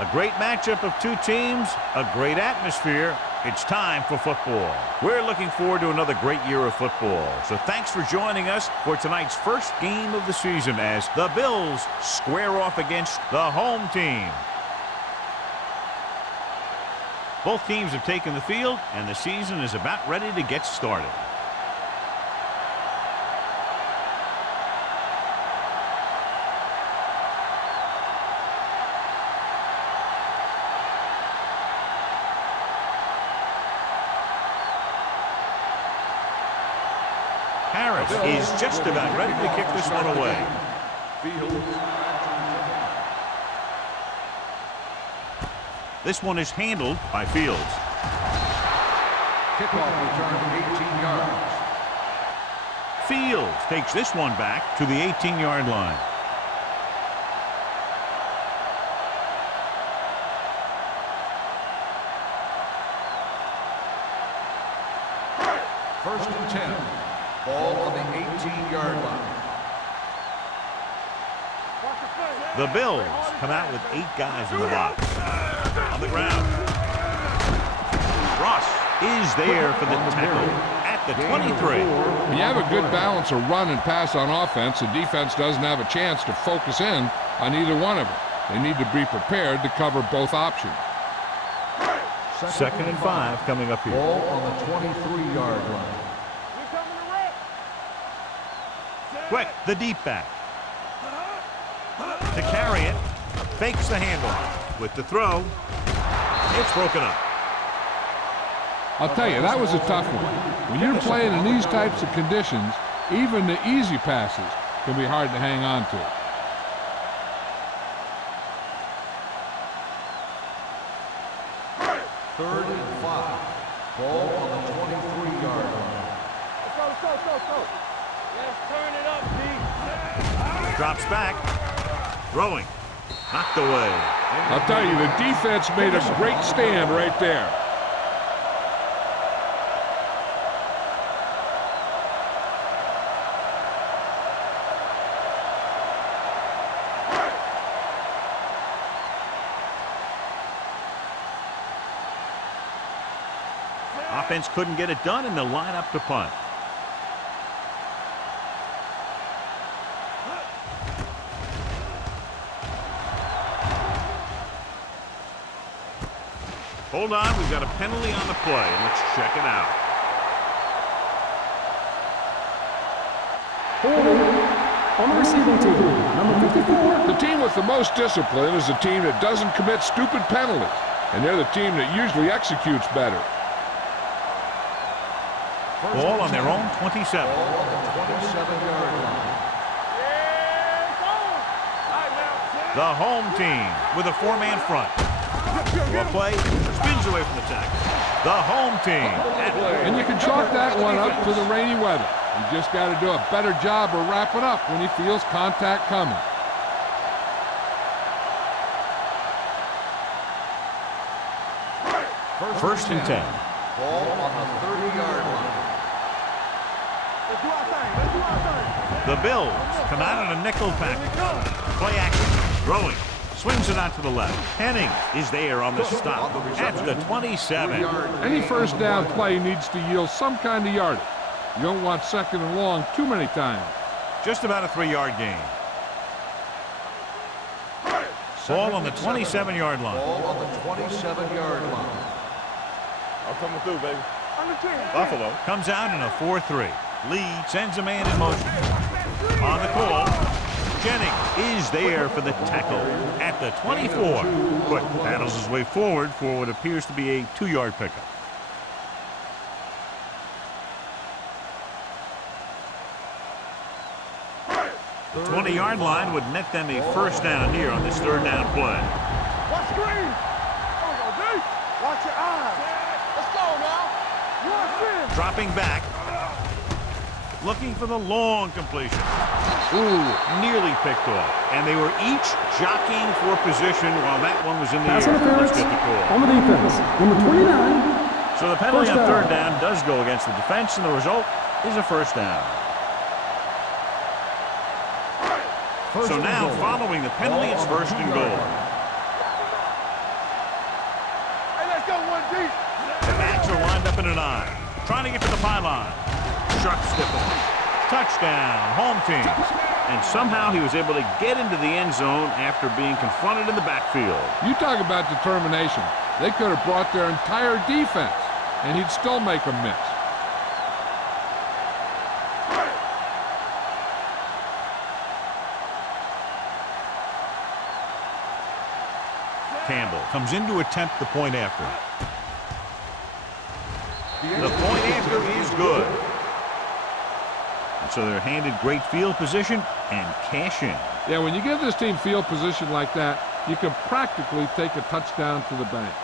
A great matchup of two teams, a great atmosphere. It's time for football. We're looking forward to another great year of football. So thanks for joining us for tonight's first game of the season as the Bills square off against the home team. Both teams have taken the field, and the season is about ready to get started. Harris is just about ready to kick this one away. This one is handled by Fields. Kickoff return 18 yards. Fields takes this one back to the 18-yard line. First and 10. Ball on the 18-yard line. The Bills come out with 8 guys in the box. On the ground. Ross is there for the tackle at the 23. When you have a good balance of run and pass on offense, the defense doesn't have a chance to focus in on either one of them. They need to be prepared to cover both options. Second and 5 coming up here. Ball on the 23-yard line. Quick, the deep back. To carry it, fakes the handoff. With the throw, it's broken up. I'll tell you, that was a tough one. When you're playing in these types of conditions, even the easy passes can be hard to hang on to. Third and 5. Ball on the 23-yard line. Go. Let's turn it up, D. Drops back. Throwing. Knocked away. I'll tell you, the defense made a great stand right there. Offense couldn't get it done, and they'll line up to punt. Hold on, we've got a penalty on the play, and let's check it out. On the receiving team, number 54. The team with the most discipline is the team that doesn't commit stupid penalties, and they're the team that usually executes better. Ball on their own 27. Ball on the 27-yard line. The home team with a 4-man front. Well play, spins away from the tackle. The home team. And you can chalk that one up to the rainy weather. You just got to do a better job of wrapping up when he feels contact coming. First and 10. Ball on the 30-yard line. The Bills come out in a nickel package. Play action. Throwing. Swings it out to the left. Henning is there on the stop at the 27. Any first down play needs to yield some kind of yardage. You don't want second and long too many times. Just about a 3-yard gain. Ball on the 27-yard line. Ball on the 27-yard line. I'm coming through, baby. Buffalo comes out in a 4-3. Lee sends a man in motion. On the call, Jennings is there for the tackle at the 24. Quick battles his way forward for what appears to be a 2-yard pickup. The 20-yard line would net them a first down here on this third down play. Watch screen. There we go, D. Watch your eyes. Let's go now. Watch in. Dropping back. Looking for the long completion. Ooh. Nearly picked off. And they were each jockeying for position while that one was in the Pass air. interference Let's get the call. on the defense. Number 29. So the penalty First on down. third down does go against the defense, and the result is a first down. So now, following the penalty, it's first and goal. Hey, let's go, 1D. The backs are lined up in an I. Trying to get to the pylon. Sharp step on. Touchdown, home team. And somehow he was able to get into the end zone after being confronted in the backfield. You talk about determination. They could have brought their entire defense, and he'd still make them miss. Campbell comes in to attempt the point after. The point after is good. And so they're handed great field position and cash in. Yeah, when you give this team field position like that, you can practically take a touchdown to the bank.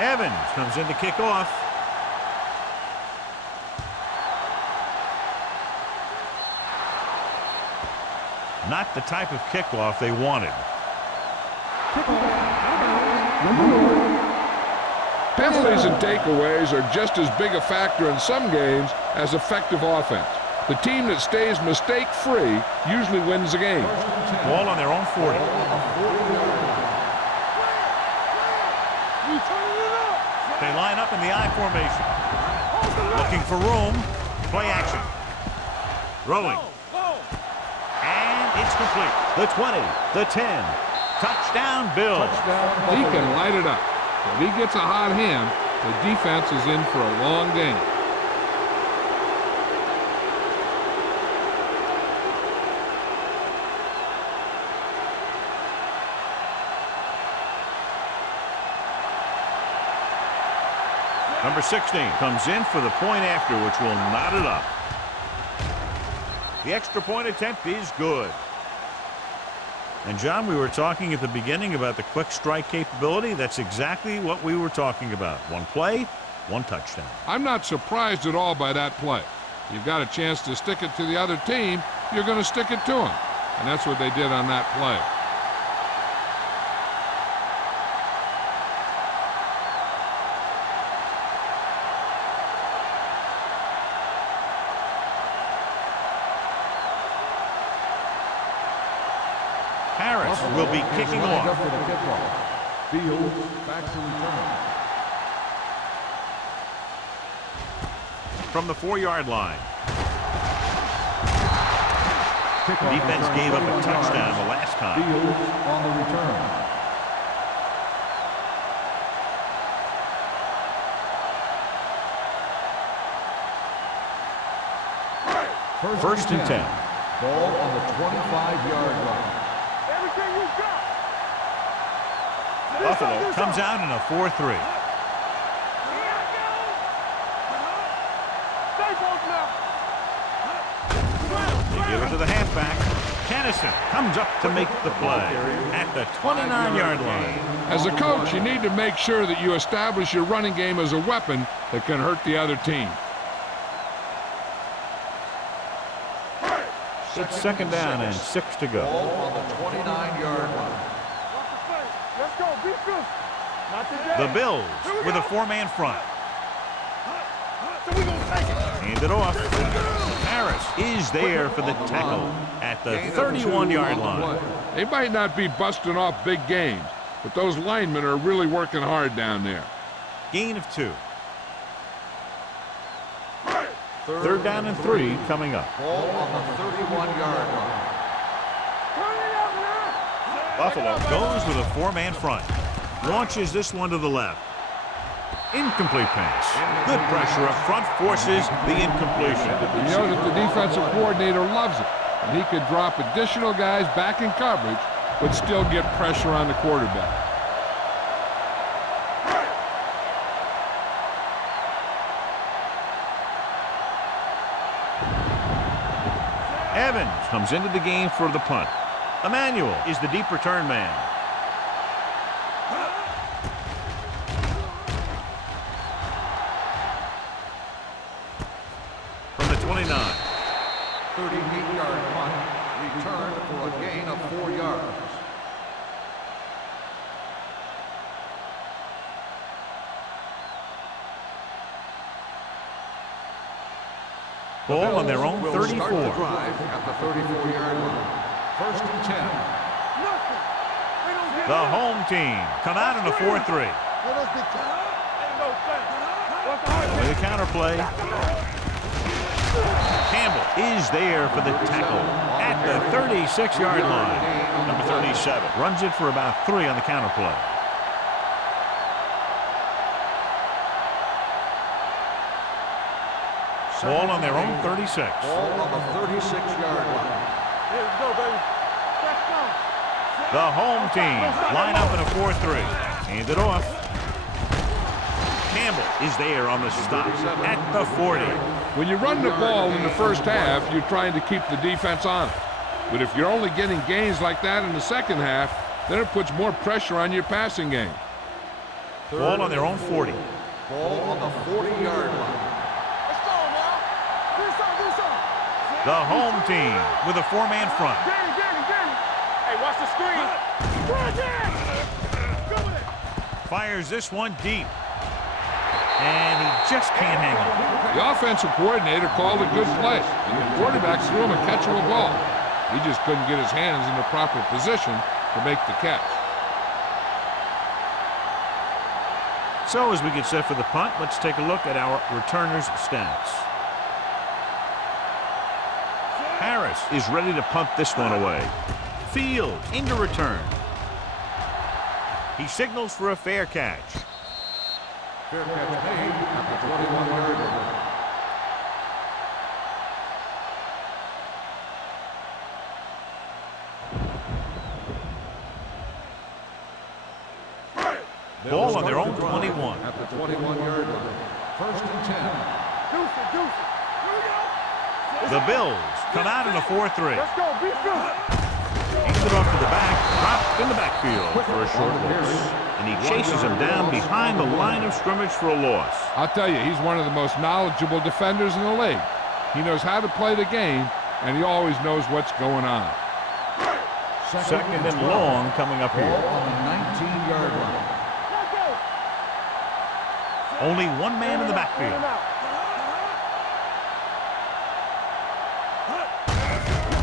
Evans comes in to kick off. Not the type of kickoff they wanted. Penalties and takeaways are just as big a factor in some games as effective offense. The team that stays mistake-free usually wins the game. Ball on their own 40. They line up in the I formation. Looking for room. Play action. Rolling. And it's complete. The 20, the 10. Touchdown, Bill. He can light it up. If he gets a hot hand, the defense is in for a long game. Number 16 comes in for the point after, which will knot it up. The extra point attempt is good. And, John, we were talking at the beginning about the quick strike capability. That's exactly what we were talking about. One play, one touchdown. I'm not surprised at all by that play. You've got a chance to stick it to the other team, you're going to stick it to them. And that's what they did on that play. Harris will be kicking off. For the kickoff. Fields back to return. From the 4-yard line. Kickoff Defense return, gave up a 41 touchdown yards. the last time. Fields on the return. First and 10. Ball on the 25-yard line. Everything you got. Buffalo comes out in a 4-3. Stay close now. They give it to the halfback. Kennison comes up to make the play at the 29-yard line. As a coach, you need to make sure that you establish your running game as a weapon that can hurt the other team. It's second down and 6 to go. Ball on the 29-yard line. Let's go. Be good. Not today. The Bills with a 4-man front. So we gonna take it. Hand it off. Harris is there for the tackle at the 31-yard line. They might not be busting off big games, but those linemen are really working hard down there. Gain of 2. Third down and 3 coming up. Ball on the 31-yard line. Turn it up now. Buffalo goes with a 4-man front. Launches this one to the left. Incomplete pass. Good pressure up front forces the incompletion. You know that the defensive coordinator loves it. And he could drop additional guys back in coverage, but still get pressure on the quarterback. Evans comes into the game for the punt. Emmanuel is the deep return man. From the 29. 38-yard punt, returned for a gain of 4 yards. Ball on their own Will 34. start the drive at the 34-yard line. First and 10. The home team come out in a 4-3. With a counter play. Campbell is there for the tackle at the 36-yard line. Number 37 runs it for about 3 on the counter play. Ball on their own 36. Ball on the 36-yard line. Here we go, baby. Let's go. The home team line up in a 4-3. Hand it off. Campbell is there on the stop at the 40. When you run the ball in the first half, you're trying to keep the defense on it. But if you're only getting gains like that in the second half, then it puts more pressure on your passing game. Ball on their own 40. Ball on the 40-yard line. Let's go now. Do something. The home team with a 4-man front. Danny. Hey, watch the screen. Go with it. Fires this one deep. And he just can't hang on. The offensive coordinator called a good play, and the quarterback threw him a catchable ball. He just couldn't get his hands in the proper position to make the catch. So as we get set for the punt, let's take a look at our returners' stats. Harris is ready to punt this one away. Fields into return. He signals for a fair catch. Fair catch made at the 21-yard line. Ball on their own 21. At the 21-yard line. First and 10. Deuce it. Here we go. The Bills come out in a 4-3. Let's go. Be good. Hands it off to the back, dropped in the backfield for a short loss. And he chases him down behind the line of scrimmage for a loss. I'll tell you, he's one of the most knowledgeable defenders in the league. He knows how to play the game, and he always knows what's going on. Second and long coming up Ball here. on the 19-yard line. Only one man in the backfield.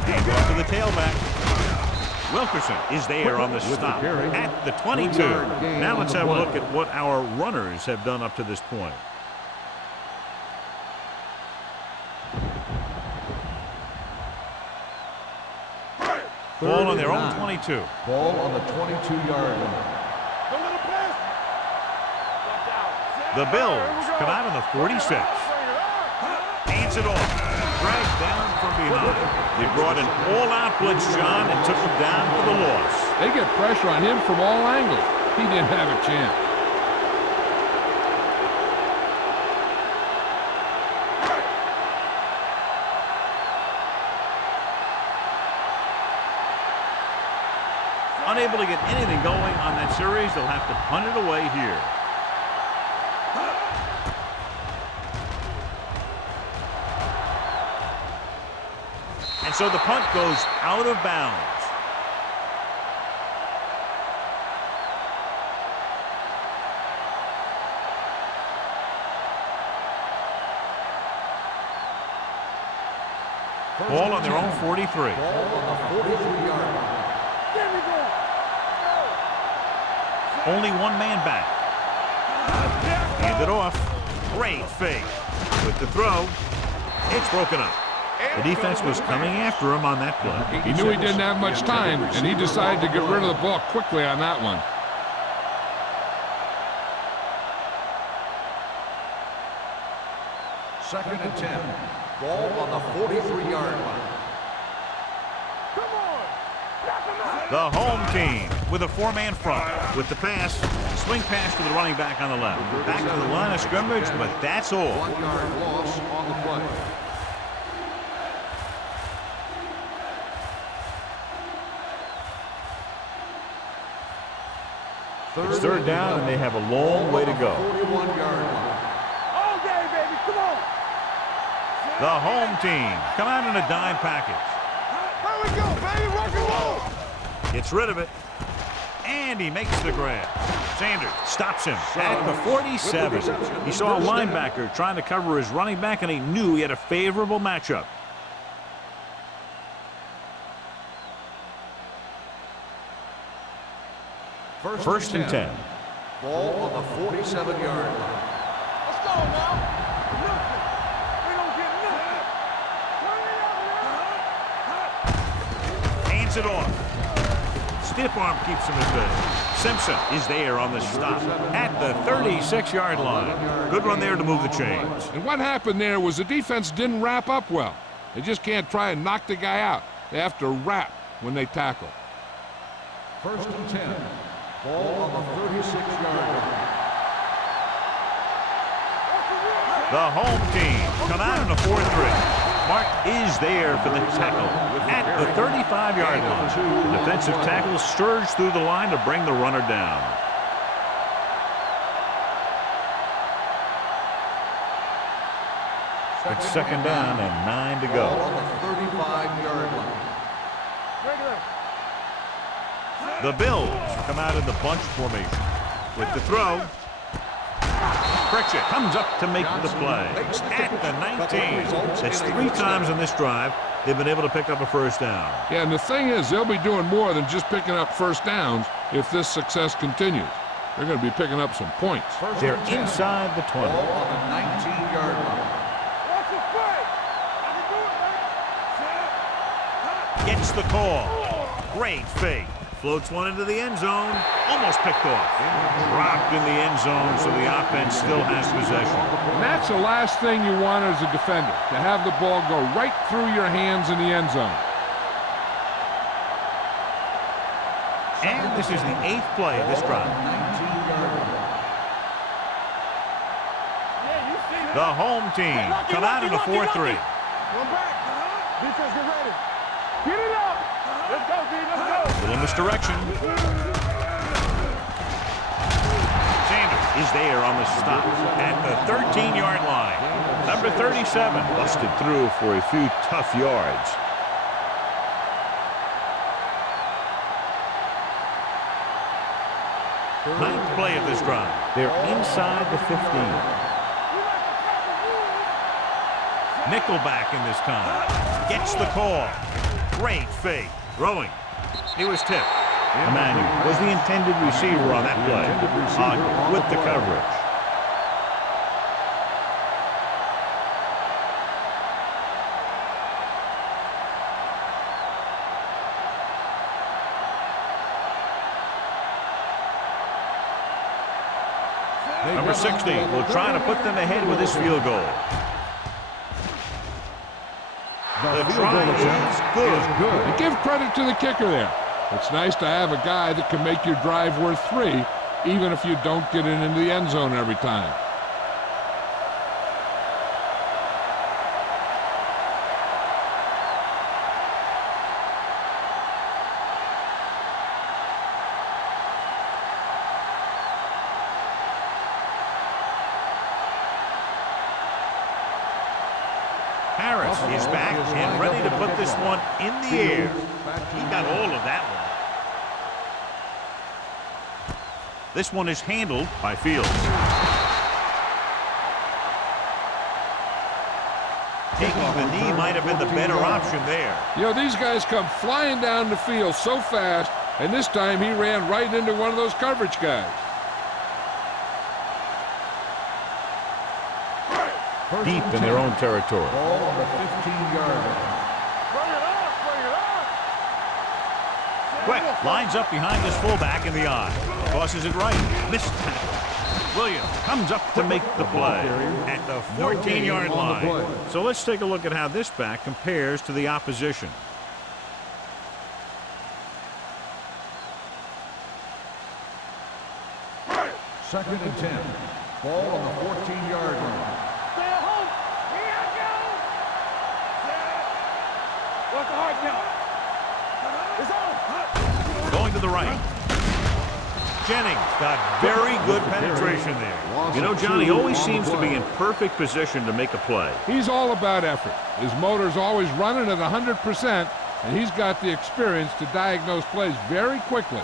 Hand off to the tailback. Wilkerson is there on the stop at the 22. Now let's have a look at what our runners have done up to this point. Ball on their own 22. Ball on the 22-yard line. Don't let him pass. The Bills come out on the 46. Hands it off. Dragged down from behind. They brought an all-out blitz, John, and took him down for the loss. They get pressure on him from all angles. He didn't have a chance. Unable to get anything going on that series, they'll have to punt it away here. And so the punt goes out of bounds. Ball on their own 43. Ball on the 43-yard line. Only one man back. Hand it off. Great fake. With the throw, it's broken up. The defense was coming after him on that play. He knew he didn't have much time, and he decided to get rid of the ball quickly on that one. 2nd and 10. Ball on the 43-yard line. Come on. Knock him out. The home team with a 4-man front. With the pass, swing pass to the running back on the left. Back to the line of scrimmage, but that's all. 1-yard loss on the play. It's 3rd down, and they have a long way to go. 41-yard line. All day, baby. Come on. The home team come out in a dime package. Here we go, baby. Rock and roll. Gets rid of it. And he makes the grab. Sanders stops him at the 47. He saw a linebacker trying to cover his running back, and he knew he had a favorable matchup. First and 10. Ball on the 47-yard line. Let's go now. Nothing. We don't get nothing. Turn it up, Hands it off. Stiff arm keeps him at bay. Simpson is there on the stop at the 36-yard line. Good run there to move the chains. And what happened there was the defense didn't wrap up well. They just can't try and knock the guy out. They have to wrap when they tackle. 1st and 10. Ball on the 36-yard line. The home team come out in a 4-3. Mark is there for the tackle at the 35-yard line. Defensive tackle surged through the line to bring the runner down. It's 2nd down and 9 to Ball go. on the 35-yard line. The Bills come out in the bunch formation. With the throw, Pritchett comes up to make the play at the 19. That's 3 times in this drive they've been able to pick up a 1st down. Yeah, and the thing is, they'll be doing more than just picking up 1st downs if this success continues. They're going to be picking up some points. They're inside the 20. Ball on the 19-yard line. Watch the play. I can do it, man. Gets the call. Great fake. Floats one into the end zone. Almost picked off. Dropped in the end zone, so the offense still has possession. And that's the last thing you want as a defender, to have the ball go right through your hands in the end zone. And this is the 8th play of this drive. 19-yard line. Yeah, you see that. The home team come out in a 4-3. Go back. Defense, get ready. Get it up. Let's go, D. Let's go. Little misdirection. Sanders is there on the stop at the 13-yard line. Number 37 busted through for a few tough yards. Ninth play of this drive. They're inside the 15. Nickelback in this time. Gets the call. Great fake. Throwing. He was tipped. Emmanuel was the intended receiver on that play. With the coverage. Number 60 will try to put them ahead with this field goal. The try is good. And give credit to the kicker there. It's nice to have a guy that can make your drive worth 3, even if you don't get it into the end zone every time. Harris is back and ready to put this one in the air. He got all of that one. This one is handled by Fields. Taking the knee might have been the better option there. You know, these guys come flying down the field so fast, and this time he ran right into one of those coverage guys. Deep in their own territory. Ball on the 15-yard line. Bring it up. Bring it up. Quick lines up behind his fullback in the eye. Tosses it right. Missed tackle. Williams comes up to make the play at the 14-yard line. So let's take a look at how this back compares to the opposition. Second and 10. Ball on the 14-yard line. Stay at home. Here I go. What's the hard count? It's on. Going to the right. Jennings got very good penetration there. You know, Johnny always seems to be in perfect position to make a play. He's all about effort. His motor's always running at 100%, and he's got the experience to diagnose plays very quickly.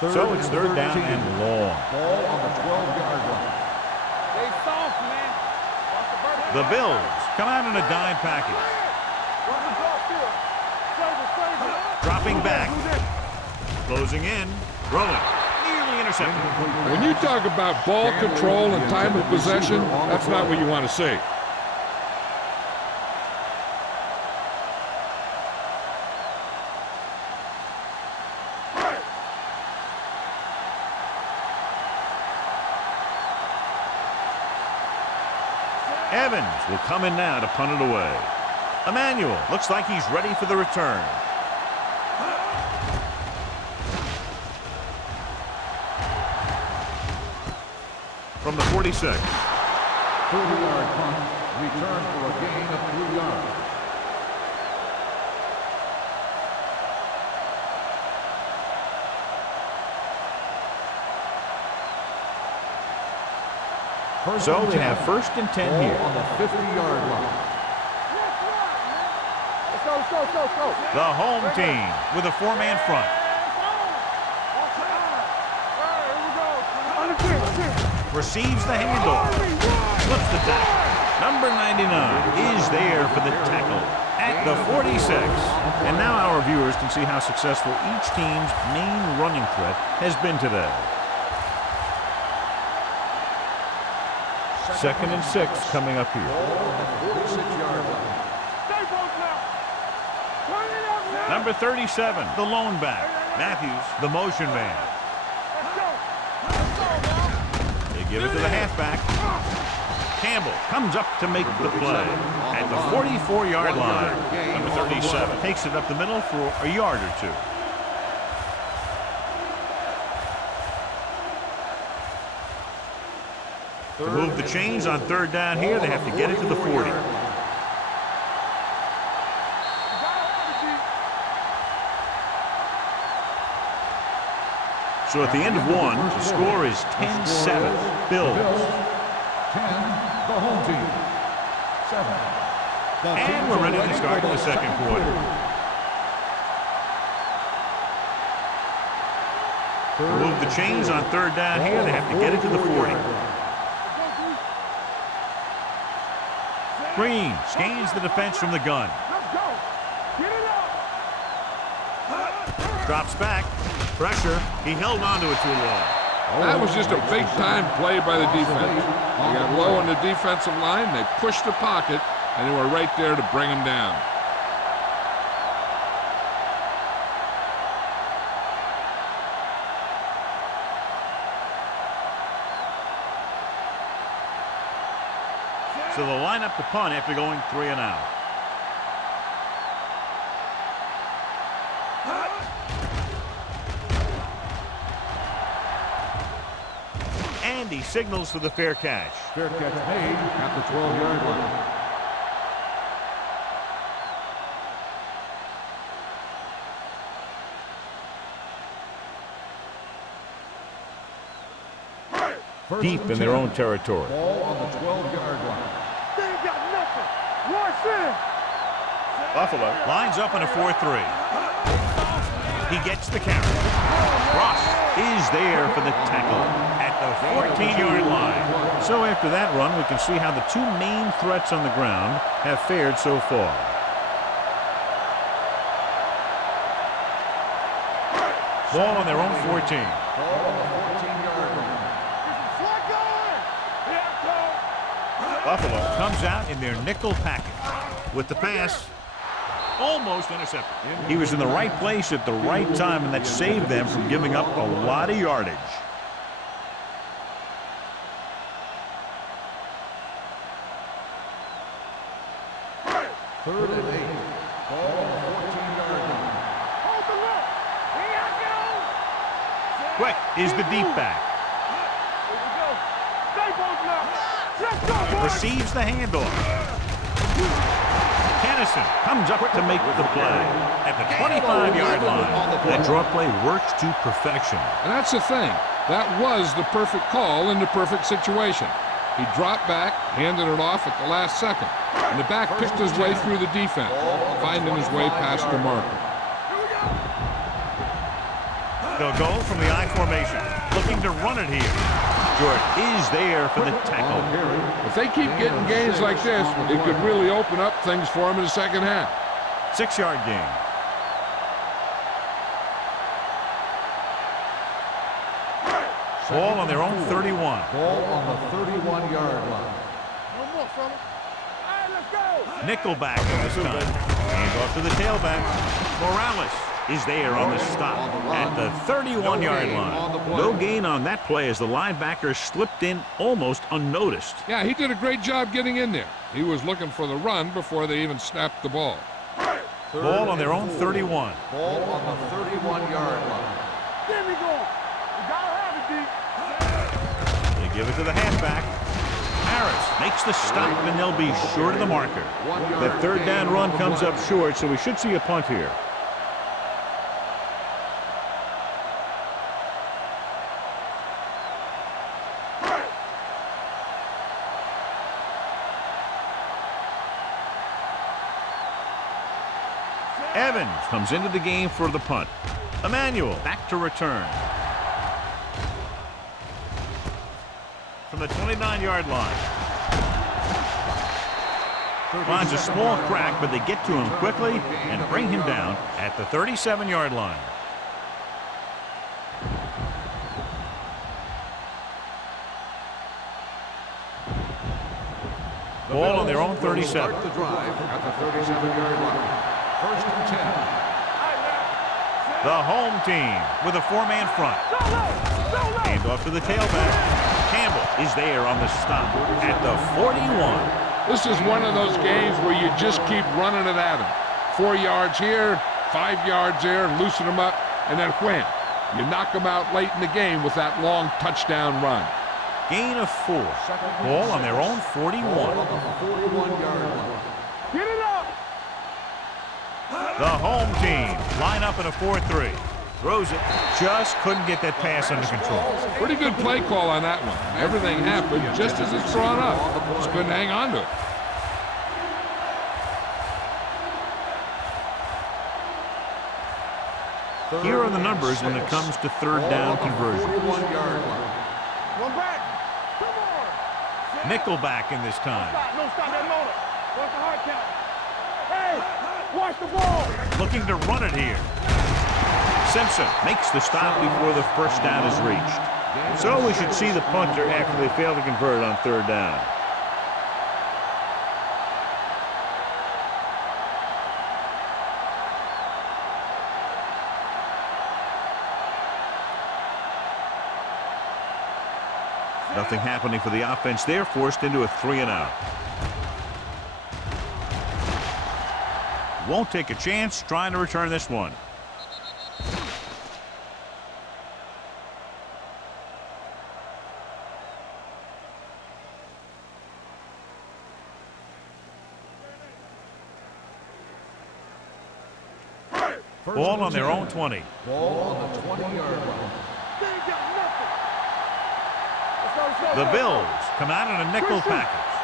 So it's third down and long. Ball on the 12-yard line. Stay soft, man. The Bills come out in a dime package. Dropping back. Closing in. Rolling. Nearly intercepted. When you talk about ball control and time of possession, that's not what you want to see. Evans will come in now to punt it away. Emmanuel looks like he's ready for the return. From the 46. 30-yard punt. Return for a gain of 3 yards. So they have first and 10 Ball here. on the 50-yard line. Let's go, let's go, let's go, let's go. The home team with a 4-man front. Receives the handoff. Flips the tackle. Number 99 is there for the tackle at the 46. And now our viewers can see how successful each team's main running threat has been today. Second and 6 coming up here. Number 37, the lone back. Matthews, the motion man. They give it to the halfback. Campbell comes up to make the play at the 44-yard line. Number 37 takes it up the middle for a yard or two. To move the chains on third down here, they have to get it to the 40. So at the end of one, the score is 10-7. Bills. 10, the home team. 7. And we're ready to start the second quarter. To move the chains on third down here, they have to get it to the 40. Green scans the defense from the gun. Drops back. Pressure. He held on to it too long. That was just a big-time play by the defense. They got low on the defensive line, they pushed the pocket, and they were right there to bring him down. So they'll line up the punt after going 3 and out. And he signals for the fair catch. Fair catch made at the 12-yard line. Deep in their own territory. Ball on the 12-yard line. They ain't got nothing. Watch in. Buffalo lines up in a 4-3. He gets the carry. Ross is there for the tackle at the 14-yard line. So after that run, we can see how the two main threats on the ground have fared so far. Ball on their own 14. Ball on the 14-yard line. Buffalo comes out in their nickel package with the pass. Almost intercepted. He was in the right place at the right time, and that saved them from giving up a lot of yardage. 3rd and 8. Ball on the 14-yard line. Hold the look. Here I go. Quick is the deep back. Here we go. Stay both now. Let's go, boys. Receives the handoff. Kennison comes up to make the play at the 25-yard line. That draw play works to perfection. And that's the thing. That was the perfect call in the perfect situation. He dropped back, handed it off at the last second, and the back picked his way through the defense, finding his way past the marker. They'll go from the I formation, looking to run it here. George is there for the tackle. If they keep getting gains like this, it could really open up things for him in the second half. 6-yard gain. Ball on their own 31. Ball on the 31-yard line. One more, fella. All right, let's go. Nickelback this time. Hands off to the tailback. Morales is there on the stop at the 31-yard line. No gain on that play as the linebacker slipped in almost unnoticed. Yeah, he did a great job getting in there. He was looking for the run before they even snapped the ball. Ball on their own 31. Ball on the 31-yard line. There we go. We gotta have it, D. They give it to the halfback. Harris makes the stop, and they'll be short of the marker. The 3rd down run comes up short, so we should see a punt here. Evans comes into the game for the punt. Emmanuel back to return. From the 29-yard line. Finds a small crack, but they get to him quickly and bring him down at the 37-yard line. Ball on their own 37. Start the drive at the 37-yard line. 1st and 10. The home team with a 4-man front. Hand off to the tailback. Campbell is there on the stop at the 41. This is one of those games where you just keep running it at him. 4 yards here, 5 yards there, and loosen them up, and then wham. You knock them out late in the game with that long touchdown run. Gain of 4. Ball on their own 41. Ball on the 41-yard line. Get it up. The home team line up in a 4-3. Throws it. Just couldn't get that pass under control. Pretty good play call on that one. Everything happened just as it's drawn up. Just couldn't hang on to it. Here are the numbers when it comes to 3rd down conversions. 41-yard line. One back. Come on. Nickelback in this time. No, stop that motor. What's the hard count? Hey, watch the ball. Looking to run it here. Simpson makes the stop before the 1st down is reached. So we should see the punter after they fail to convert on 3rd down. Nothing happening for the offense. They're forced into a 3-and-out. Won't take a chance trying to return this one. Ball on their own 20. Ball on the 20-yard line. They ain't got nothing. Let's go. The Bills come out in a nickel package.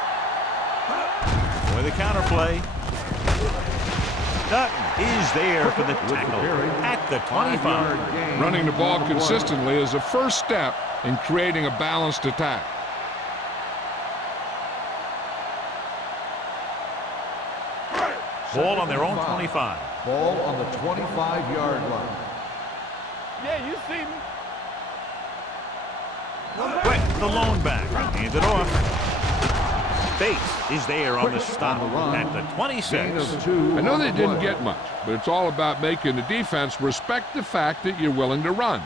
For the counterplay. Dutton is there for the tackle at the 25. Running the ball consistently is a first step in creating a balanced attack. Ball on their own 25. Ball on the 25-yard line. Yeah, you see me. Quick, the lone back. Hands it off. Bates is there on the stop at the 26. I know they didn't get much, but it's all about making the defense respect the fact that you're willing to run.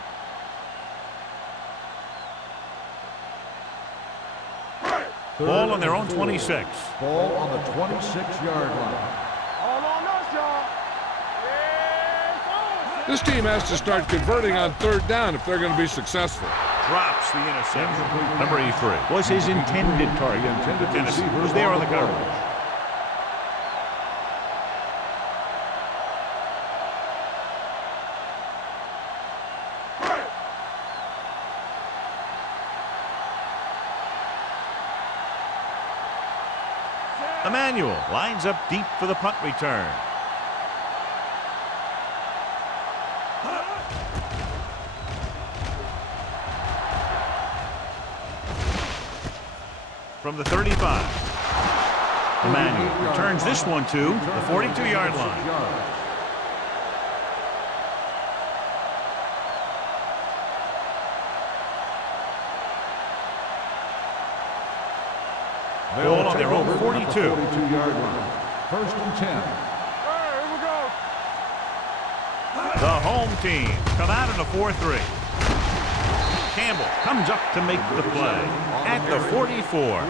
Ball on their own 26. Ball on the 26-yard line. This team has to start converting on third down if they're going to be successful. Drops the interception. Number 83 was his intended target. Tennessee was there on the coverage. Emmanuel lines up deep for the punt return. From the 35. Emmanuel returns this one to the 42-yard line. Ball on their own 42. 42-yard line. First and 10. Here we go. The home team come out in a 4-3. Campbell comes up to make the play at the 44.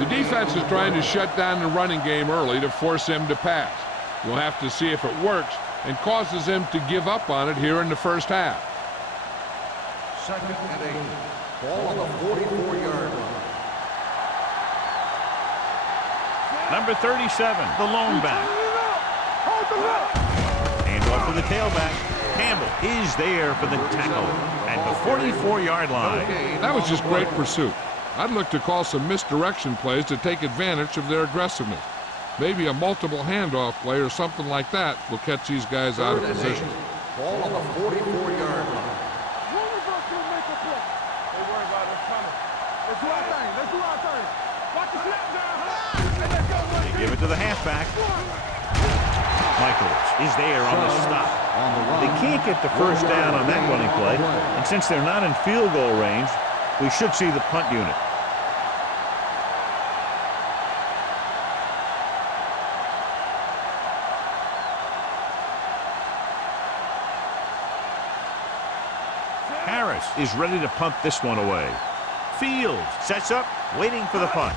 The defense is trying to shut down the running game early to force him to pass. We'll have to see if it works and causes him to give up on it here in the first half. Second and 8. Ball on the 44-yard line. Number 37, the lone back. Hold the look. Hand off to the tailback. Campbell is there for the tackle at the 44-yard line. That was just great pursuit. I'd look to call some misdirection plays to take advantage of their aggressiveness. Maybe a multiple handoff play or something like that will catch these guys out of position. Ball on the 44-yard line. When we go to make a play? Don't worry about it. It's coming. Let's do our thing. Let's do our thing. Watch the snap down. Let's go. They give it to the halfback. Michaels is there on the stop. They can't get the first down on that running play, and since they're not in field goal range, we should see the punt unit. Harris is ready to punt this one away. Fields sets up, waiting for the punt.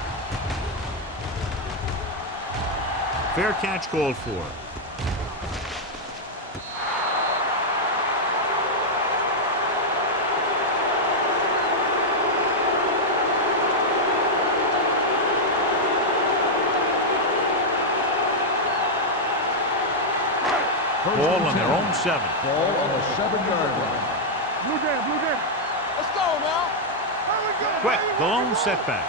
Fair catch called for. Ball on their own 7. Ball on the 7-yard line. Blue game, blue game. Let's go now. Here we go. Quick, the lone setback.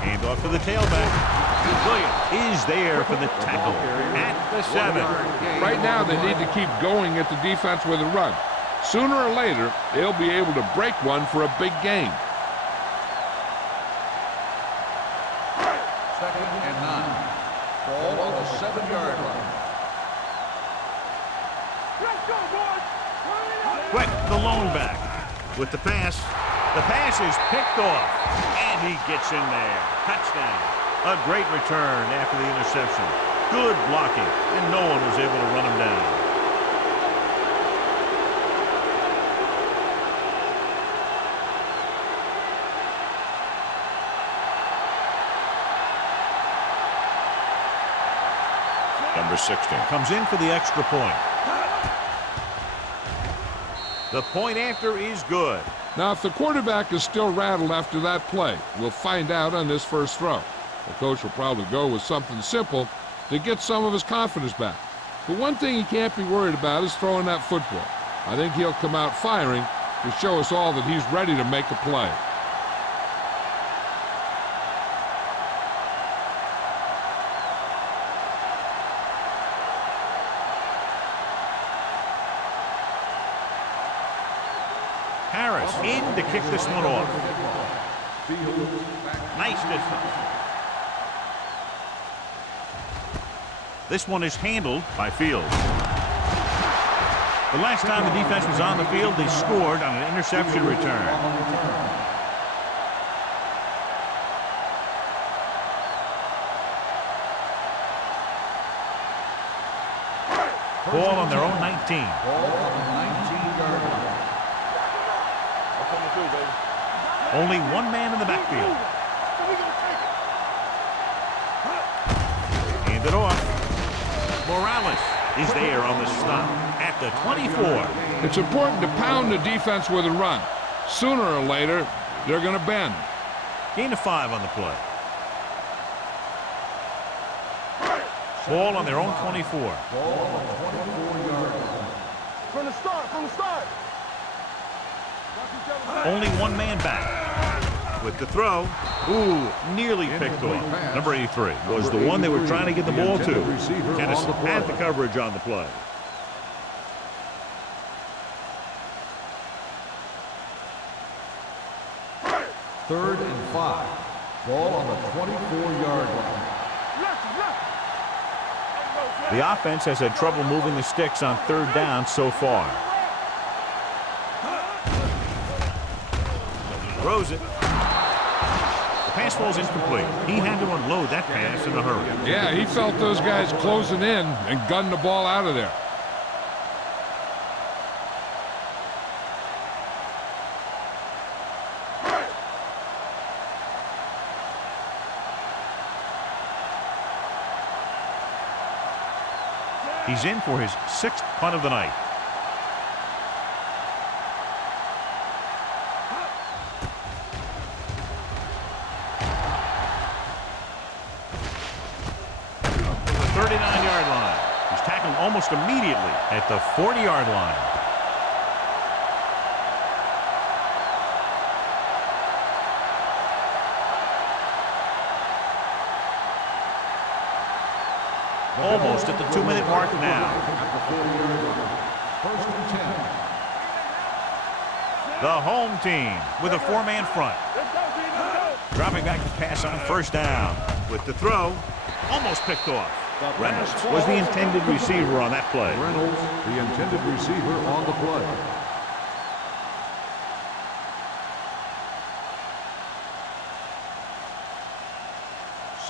Hand off to the tailback. Williams is there for the tackle at the 7. Right now, they need to keep going at the defense with a run. Sooner or later, they'll be able to break one for a big gain. Second and 9. Ball on the 7-yard line. Let's go, boys. Quick, the lone back. With the pass. The pass is picked off. And he gets in there. Touchdown. A great return after the interception. Good blocking. And no one was able to run him down. Number 16 comes in for the extra point. The point after is good. Now, if the quarterback is still rattled after that play, we'll find out on this first throw. The coach will probably go with something simple to get some of his confidence back. But one thing he can't be worried about is throwing that football. I think he'll come out firing to show us all that he's ready to make a play. Harris in to kick this one off. Nice distance. This one is handled by Fields. The last time the defense was on the field, they scored on an interception return. Ball on their own 19. Ball on the 19-yard line. Only one man in the backfield. Hand it off. Morales is there on the stop at the 24. It's important to pound the defense with a run. Sooner or later, they're going to bend. Gain of 5 on the play. Ball on their own 24. Ball on the 24-yard line. From the start, from the start. Only one man back. With the throw. Ooh, nearly picked off. Number 83 was the one they were trying to get the ball to. Tennessee had the coverage on the play. Third and 5. Ball on the 24-yard line. The offense has had trouble moving the sticks on third down so far. Throws it. The pass falls incomplete. He had to unload that pass in a hurry. Yeah, he felt those guys closing in and gunned the ball out of there. He's in for his 6th punt of the night. The 39-yard line. He's tackled almost immediately at the 40-yard line. Almost at the 2-minute mark now. First and 10. The home team with a 4-man front. Dropping back to pass on first down. With the throw, almost picked off. Reynolds was the intended receiver on that play. Reynolds, the intended receiver on the play.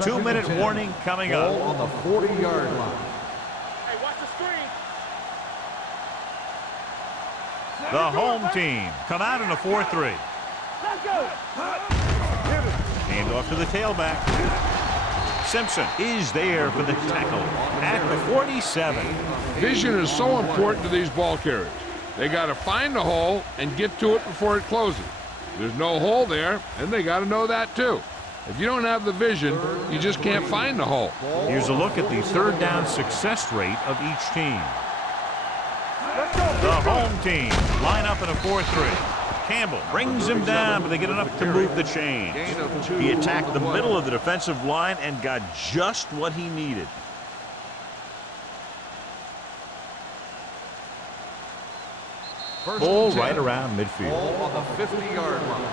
Two-minute warning coming up. Ball on the 40-yard line. Hey, watch the screen. The home team come out in a 4-3. Let's go. Hand off to the tailback. Simpson is there for the tackle at the 47. Vision is so important to these ball carriers. They got to find the hole and get to it before it closes. There's no hole there, and they got to know that too. If you don't have the vision, you just can't find the hole. Here's a look at the third down success rate of each team. The home team line up in a 4-3. Campbell brings him down, but they get enough to move the chains. He attacked the middle of the defensive line and got just what he needed. Ball right around midfield. Ball on the 50-yard line.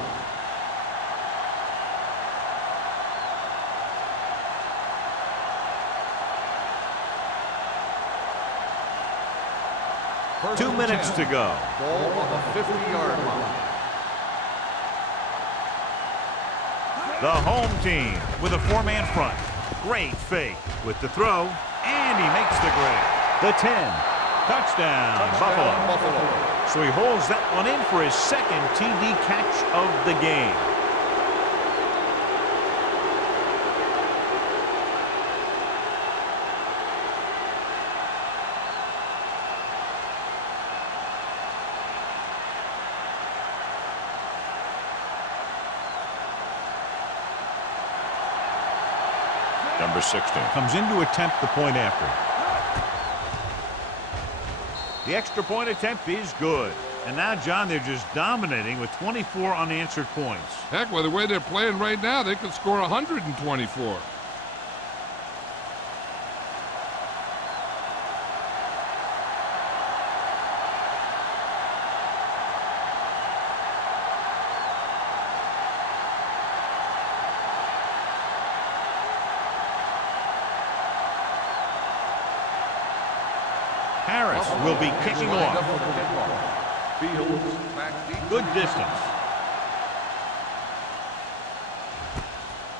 First 2 and minutes 10. to go. Ball on the 50-yard line. The home team with a 4-man front. Great fake with the throw, and he makes the grab. The 10. Touchdown, Buffalo. So he holds that one in for his second TD catch of the game. Number 16 comes in to attempt the point after. The extra point attempt is good. And now, John, they're just dominating with 24 unanswered points. Heck, with the way they're playing right now, they could score 124. Harris will be kicking off. Good distance.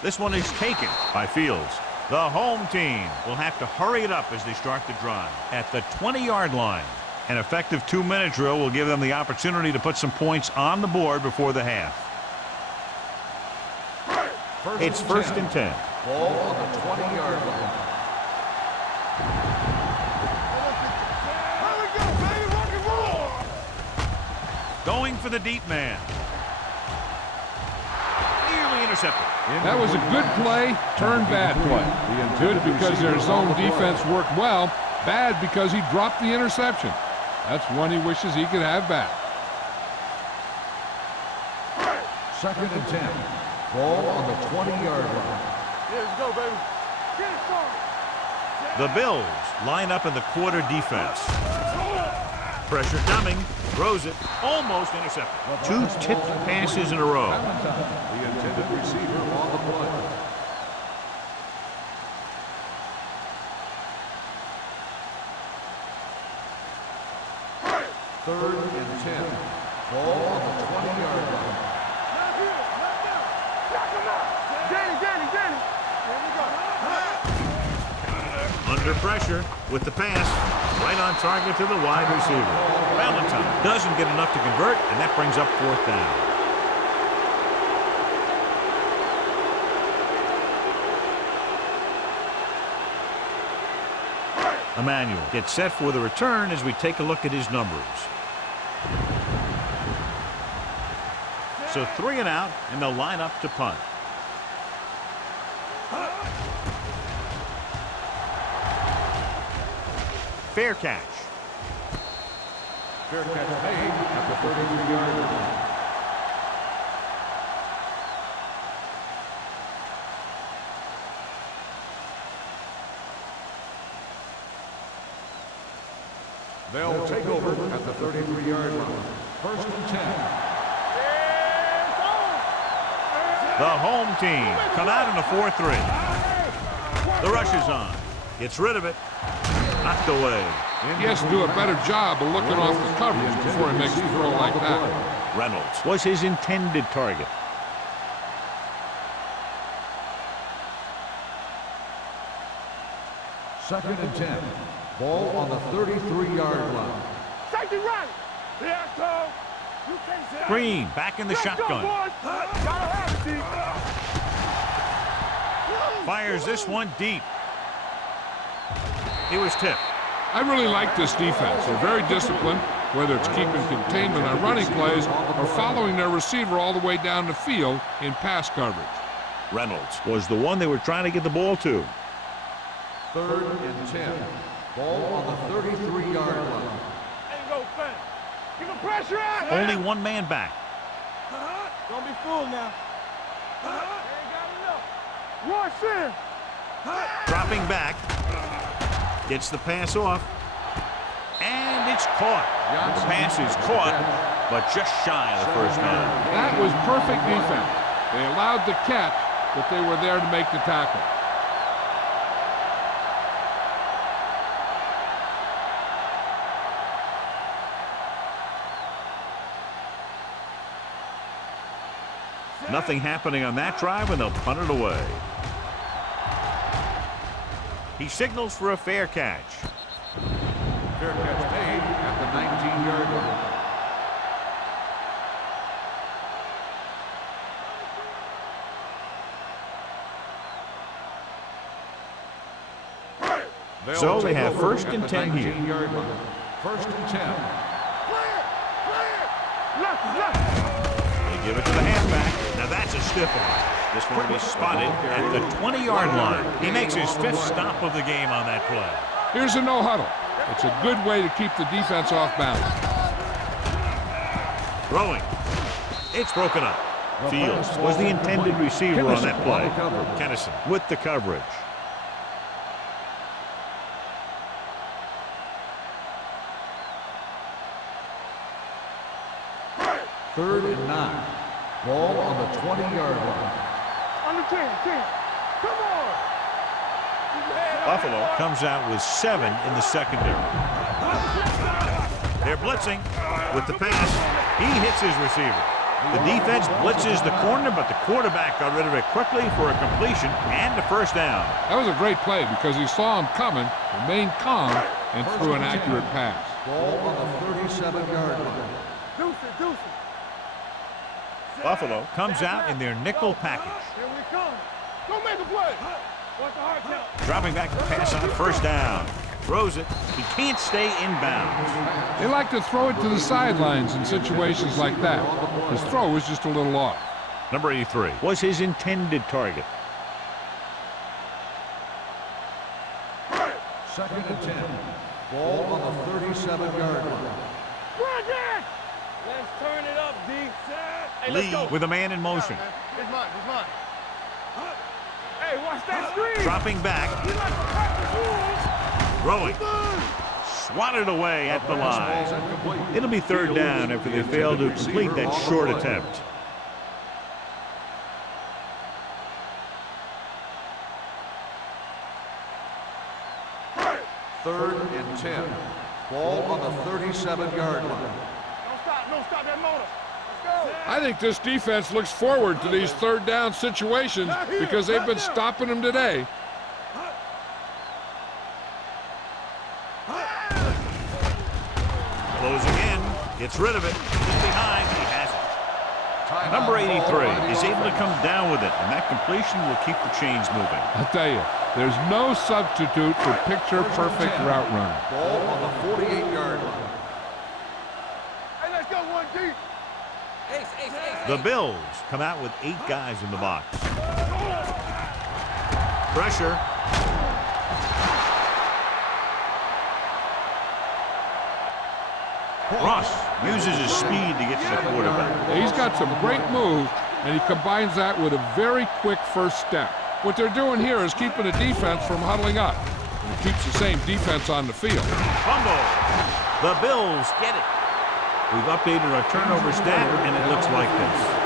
This one is taken by Fields. The home team will have to hurry it up as they start the drive at the 20-yard line. An effective 2-minute drill will give them the opportunity to put some points on the board before the half. It's first and 10. Ball on the 20-yard line. for the deep man. Nearly intercepted. That was a good play, turned bad play. Good because their zone defense worked well. Bad because he dropped the interception. That's one he wishes he could have back. 2nd and 10. Ball on the 20-yard line. Yeah, let's go, baby. Get it started. The Bills line up in the quarter defense. Pressure coming. Throws it. Almost intercepted. 2 tipped passes in a row. The intended receiver on the play. Third and 10. Ball on the 20-yard line. Not here. Not now. Back him up. Danny. Here we go. Under pressure with the pass. Right on target to the wide receiver. Valentine doesn't get enough to convert, and that brings up 4th down. Emmanuel gets set for the return as we take a look at his numbers. So 3 and out, and they'll line up to punt. Fair catch. Fair catch made at the 33-yard line. They'll take over at the 33-yard line. 1st and 10. The home team come out in a 4-3. The rush is on. Gets rid of it. Knocked away. He has to do a better job of looking off the coverage before he makes a throw like that. Reynolds was his intended target. Second and 10. Ball on the 33-yard line. Safety right. Yeah, go. You can't say Green back in the Let's shotgun. Go, boys. Gotta have it, D. Fires this one deep. He was tipped. I really like this defense. They're very disciplined, whether it's keeping containment on running plays or following their receiver all the way down the field in pass coverage. Reynolds was the one they were trying to get the ball to. 3rd and 10. Ball on the 33-yard line. Ain't go fast. Give him pressure out. Only one man back. Don't be fooled now. Ain't got enough. Rush in. Dropping back. Gets the pass off. And it's caught. The pass is caught, but just shy of the 1st down. That was perfect defense. They allowed the catch, but they were there to make the tackle. Nothing happening on that drive, and they'll punt it away. He signals for a fair catch. Fair catch made at the 19-yard line. So they have 1st and 10 here. 1st and 10. Left. They give it to the halfback. Now that's a stiff one. This one will be spotted at the 20-yard line. He makes his 5th stop of the game on that play. Here's a no huddle. It's a good way to keep the defense off balance. Throwing. It's broken up. Fields was the intended receiver on that play. Kennison with the coverage. 3rd and 9. Ball on the 20-yard line. On the 10. Come on. Buffalo comes out with 7 in the secondary. They're blitzing with the pass. He hits his receiver. The defense blitzes the corner, but the quarterback got rid of it quickly for a completion and a 1st down. That was a great play because he saw him coming, remained calm, and threw an accurate pass. Ball on the 37-yard line. Deuce it. Buffalo comes out in their nickel package. Here we come. Go make a play. Watch the hard count. Dropping back to pass on 1st down. Throws it. He can't stay in bounds. They like to throw it to the sidelines in situations like that. His throw was just a little off. Number 83 was his intended target. 2nd and 10. Ball on the 37-yard line. Let's turn it up, D. Hey, Lee with a man in motion. It's mine. Hey, watch that screen. Dropping back. Throwing. Swatted away at the line. It'll be 3rd down after they fail to complete that short attempt. Third and 10. Ball on the 37-yard line. Don't stop that motor. Let's go. I think this defense looks forward to these 3rd down situations because they've been stopping them today. Closing in. Gets rid of it. He's behind. He has it. Number 83 is able to come down with it, and that completion will keep the chains moving. I'll tell you, there's no substitute for picture-perfect route running. Ball on the 48-yard line. Hey, let's go, 1D. The Bills come out with 8 guys in the box. Pressure. Ross uses his speed to get to the quarterback. He's got some great moves, and he combines that with a very quick first step. What they're doing here is keeping the defense from huddling up. And it keeps the same defense on the field. Fumble. The Bills get it. We've updated our turnover stat, and it looks like this.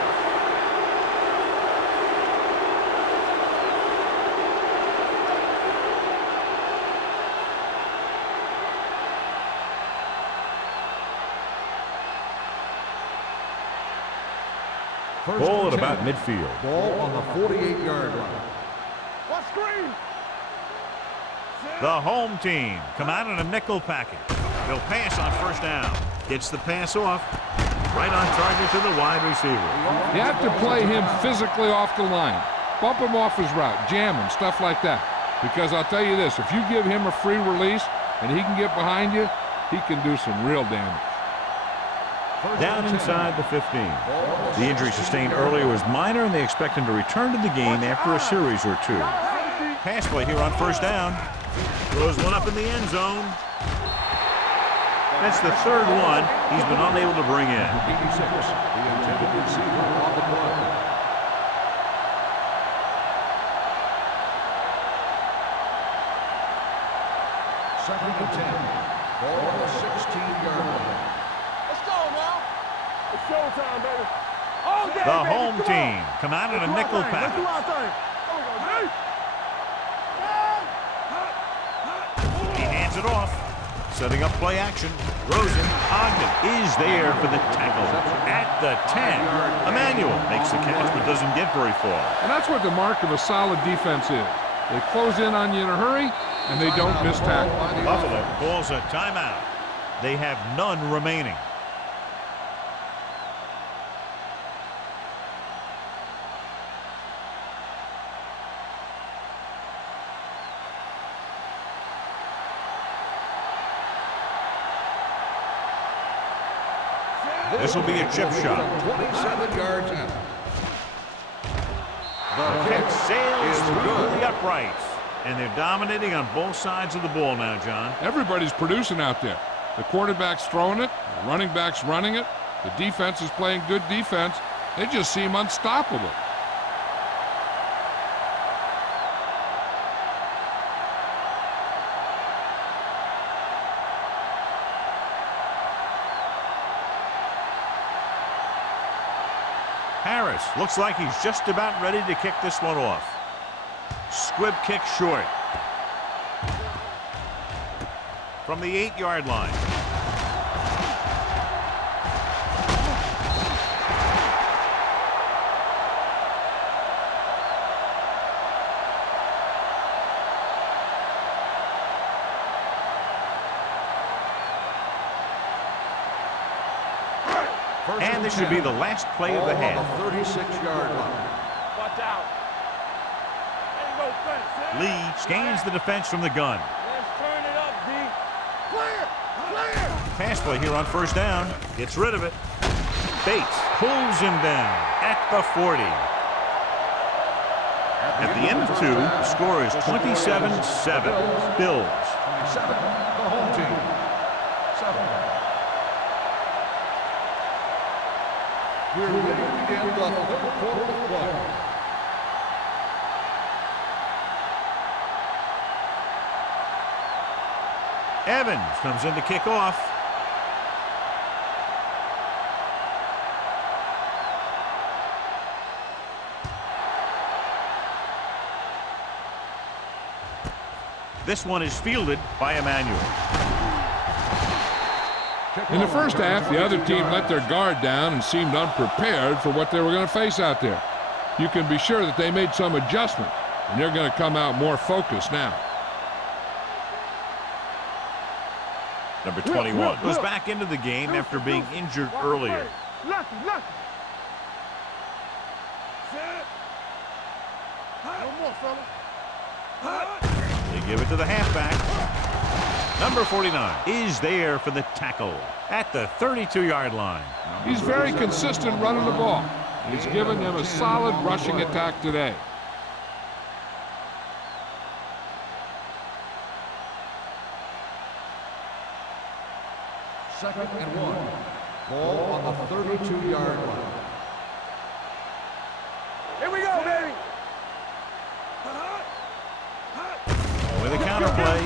Ball at about midfield. Ball on the 48-yard line. What screen? The home team come out in a nickel package. They'll pass on 1st down. Gets the pass off. Right on target to the wide receiver. You have to play him physically off the line. Bump him off his route, jam him, stuff like that. Because I'll tell you this, if you give him a free release and he can get behind you, he can do some real damage. Down inside the 15. The injury sustained earlier was minor, and they expect him to return to the game after a series or 2. Pass play here on 1st down. Throws one up in the end zone. That's the 3rd one he's been unable to bring in. 86, the intended receiver on the play. Second and 10. Ball on the 16-yard line. Let's go now. It's showtime, baby. All day, The baby. home team come out in a nickel Let's do package. our thing. He hands it off. Setting up play action. Rosen. Ogden is there for the tackle. At the 10. Emmanuel makes the catch but doesn't get very far. And that's what the mark of a solid defense is. They close in on you in a hurry, and they don't miss tackle. Buffalo calls a timeout. They have none remaining. This will be a chip shot. 27 yards out. The kick sails through the uprights. And they're dominating on both sides of the ball now, John. Everybody's producing out there. The quarterback's throwing it, the running back's running it, the defense is playing good defense. They just seem unstoppable. Harris looks like he's just about ready to kick this one off. Squib kick short. From the 8-yard line. And this should be the last play of the half. On the 36-yard line. Watch out. Ain't no fence. Lee scans the defense from the gun. Let's turn it up, D. pass play here on first down. Gets rid of it. Bates pulls him down at the 40. At the end of 2, the score is 27-7. Bills. 27, the home team. 7. We're ready to begin the third quarter of play. Evans comes in to kick off. This one is fielded by Emmanuel. In the first half, the other team let their guard down and seemed unprepared for what they were going to face out there. You can be sure that they made some adjustment, and they're going to come out more focused now. Number 21 goes back into the game after being injured earlier. Lucky. No more, fella. They give it to the halfback. Number 49 is there for the tackle at the 32-yard line. He's very consistent running the ball. He's given them a solid rushing attack today. Second and 1. Ball on the 32-yard line. Here we go, baby. With a counter play.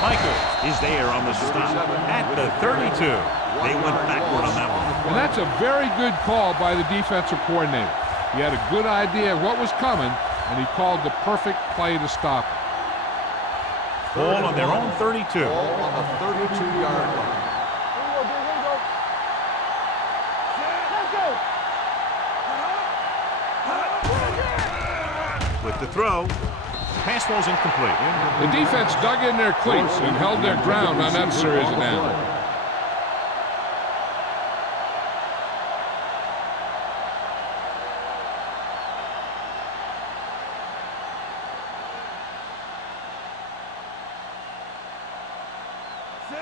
Michaels is there on the stop at the 32. They went backward on that one. And that's a very good call by the defensive coordinator. He had a good idea of what was coming, and he called the perfect play to stop it. Ball on their own 32. Ball on the 32-yard line. With the throw, pass ball's incomplete. The defense dug in their cleats and held their ground on that series of downs.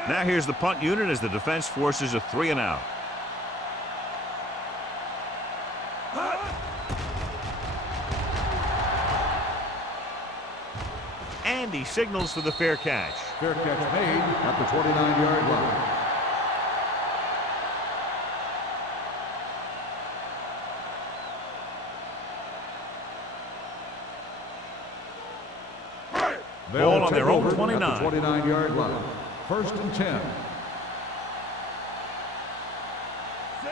Now here's the punt unit as the defense forces a 3-and-out. And he signals for the fair catch. Fair catch made at the 29-yard line. Ball on their own 29. At the 29-yard line. First and 10.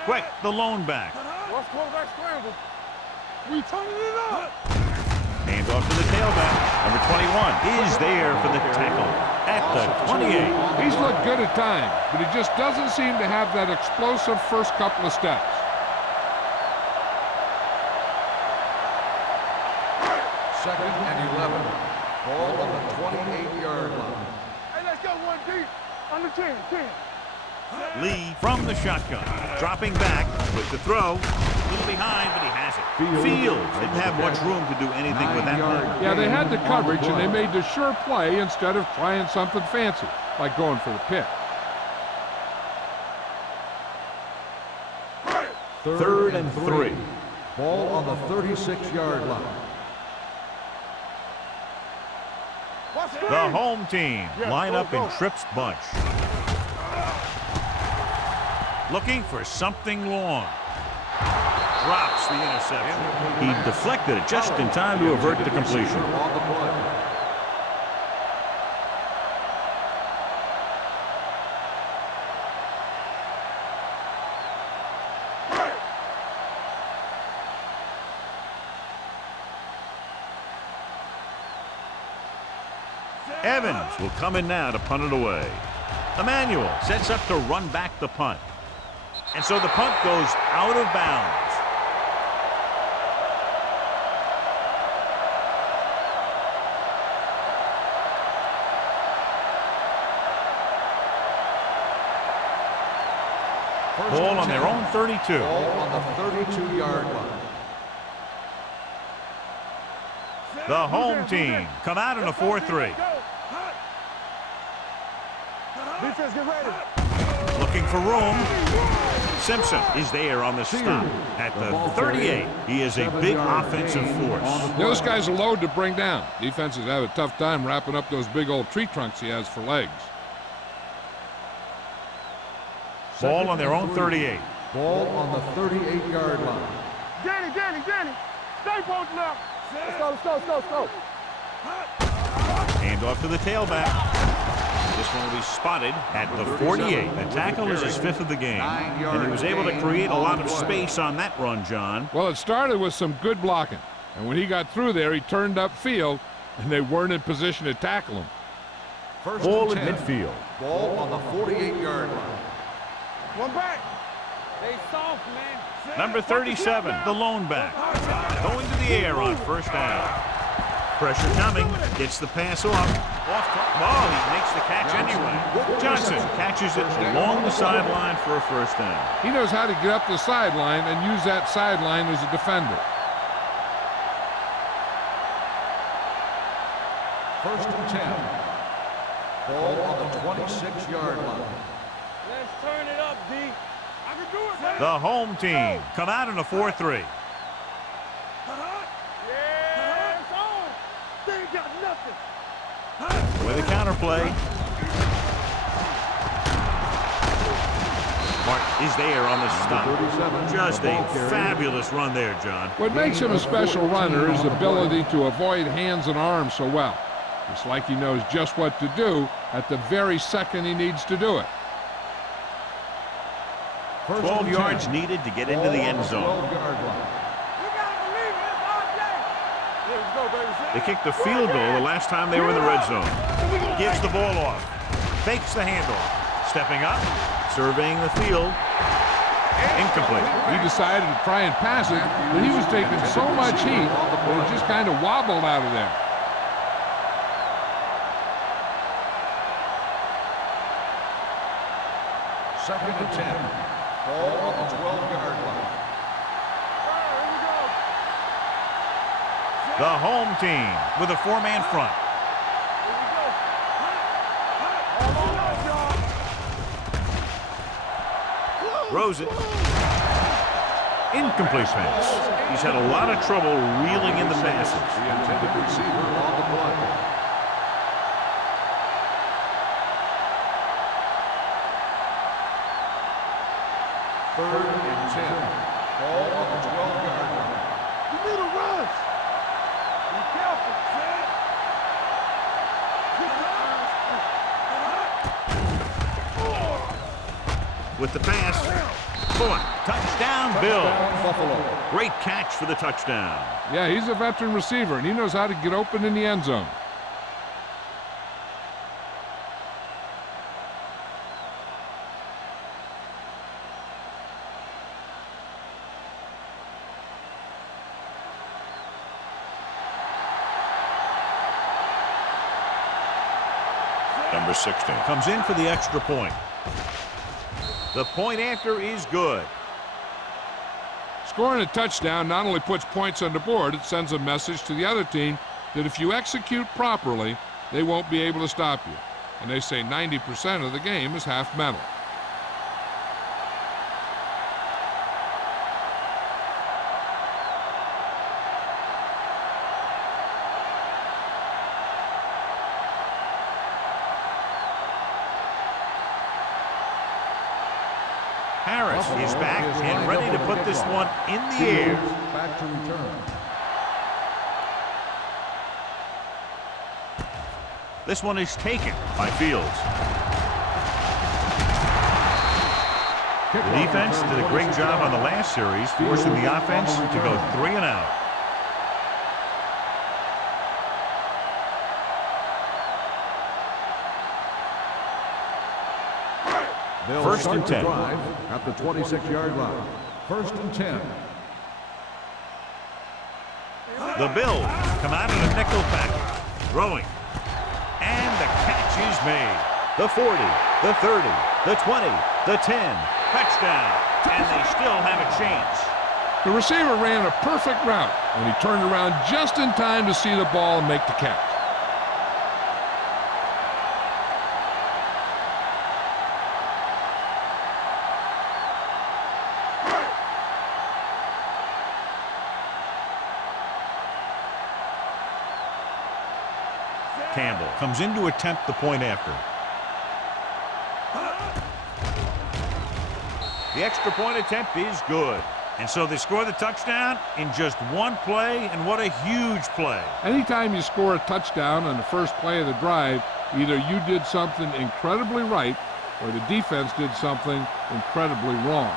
Quick, the lone back. Watch quarterback scramble. We turning it up. Hand off to the tailback. Number 21 is there for the tackle at the 28. He's looked good at times, but he just doesn't seem to have that explosive first couple of steps. Second and 11. Ball on the 28-yard line. Hey, let's go one deep. Under 10. Lee from the shotgun. Dropping back with the throw. A little behind, but he has it. Fields didn't have much room to do anything with that one. Yeah, they had the coverage, and they made the sure play instead of trying something fancy, like going for the pick. Third and 3. Ball on the 36-yard line. The home team line up in Tripp's bunch. Looking for something long. Drops the interception. He deflected it just in time to avert the completion. On the play. Evans will come in now to punt it away. Emmanuel sets up to run back the punt. And so the punt goes out of bounds. Ball on their own 32. Ball on the 32-yard line. The home team come out in a 4-3. Defense, get ready. looking for room. Simpson is there on the stop at the 38. He is a big offensive force. Those guys are loaded to bring down. Defenses have a tough time wrapping up those big old tree trunks he has for legs. Ball on their own 38. Ball on the 38-yard line. Danny, stay posted up. Let's go. Hand off to the tailback. This one will be spotted at the 48. The tackle is his 5th of the game. And he was able to create a lot of space on that run, John. Well, it started with some good blocking. And when he got through there, he turned upfield, and they weren't in position to tackle him. Ball at midfield. Ball on the 48-yard line. One back. Stay soft, man. Number 37, the lone back. Going to the air on first down. Pressure coming. Gets the pass off. Oh, he makes the catch anyway. Johnson catches it along the sideline for a first down. He knows how to get up the sideline and use that sideline as a defender. First and 10. Ball on the 26-yard line. Let's turn it up, D. I can do it, man. The home team come out in a 4-3. Yeah, it's on. They ain't got nothing. With a counterplay. Mark is there on the stop. Just a fabulous run there, John. What makes him a special runner is his ability to avoid hands and arms so well. It's like he knows just what to do at the very second he needs to do it. 12 yards needed to get into the end zone. They kicked the field goal the last time they were in the red zone. Gives the ball off. Fakes the handoff. Stepping up. Surveying the field. Incomplete. He decided to try and pass it, but he was taking so much heat that it just kind of wobbled out of there. Second and 10. Ball on the 12-yard line. The home team with a 4-man front. Rosen. Incomplete pass. He's had a lot of trouble reeling in the passes. The intended receiver on the play. Third and 10. Ball on the 12-yard line. You need a rush. Be careful, Sam. With the pass. Boy, touchdown, Bill. Buffalo. Great catch for the touchdown. Yeah, he's a veteran receiver, and he knows how to get open in the end zone. Number 16 comes in for the extra point. The point after is good. Scoring a touchdown not only puts points on the board, it sends a message to the other team that if you execute properly, they won't be able to stop you. And they say 90% of the game is half mental. Harris is back and ready to put this one in the air. Back to return. This one is taken by Fields. The defense did a great job on the last series, forcing the offense to go 3 and out. First and 10. At the 26-yard line. First and 10. The Bills come out in a nickel package. Throwing. And the catch is made. The 40, the 30, the 20, the 10. Touchdown. And they still have a chance. The receiver ran a perfect route, and he turned around just in time to see the ball and make the catch. Campbell comes in to attempt the point after. The extra point attempt is good. And so they score the touchdown in just one play, and what a huge play. Anytime you score a touchdown on the first play of the drive, either you did something incredibly right or the defense did something incredibly wrong.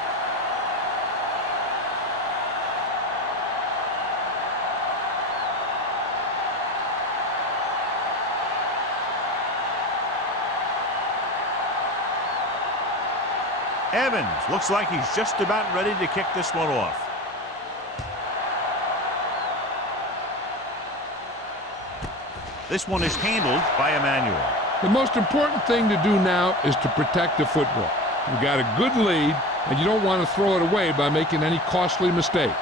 Evans looks like he's just about ready to kick this one off. This one is handled by Emmanuel. The most important thing to do now is to protect the football. You've got a good lead, and you don't want to throw it away by making any costly mistakes.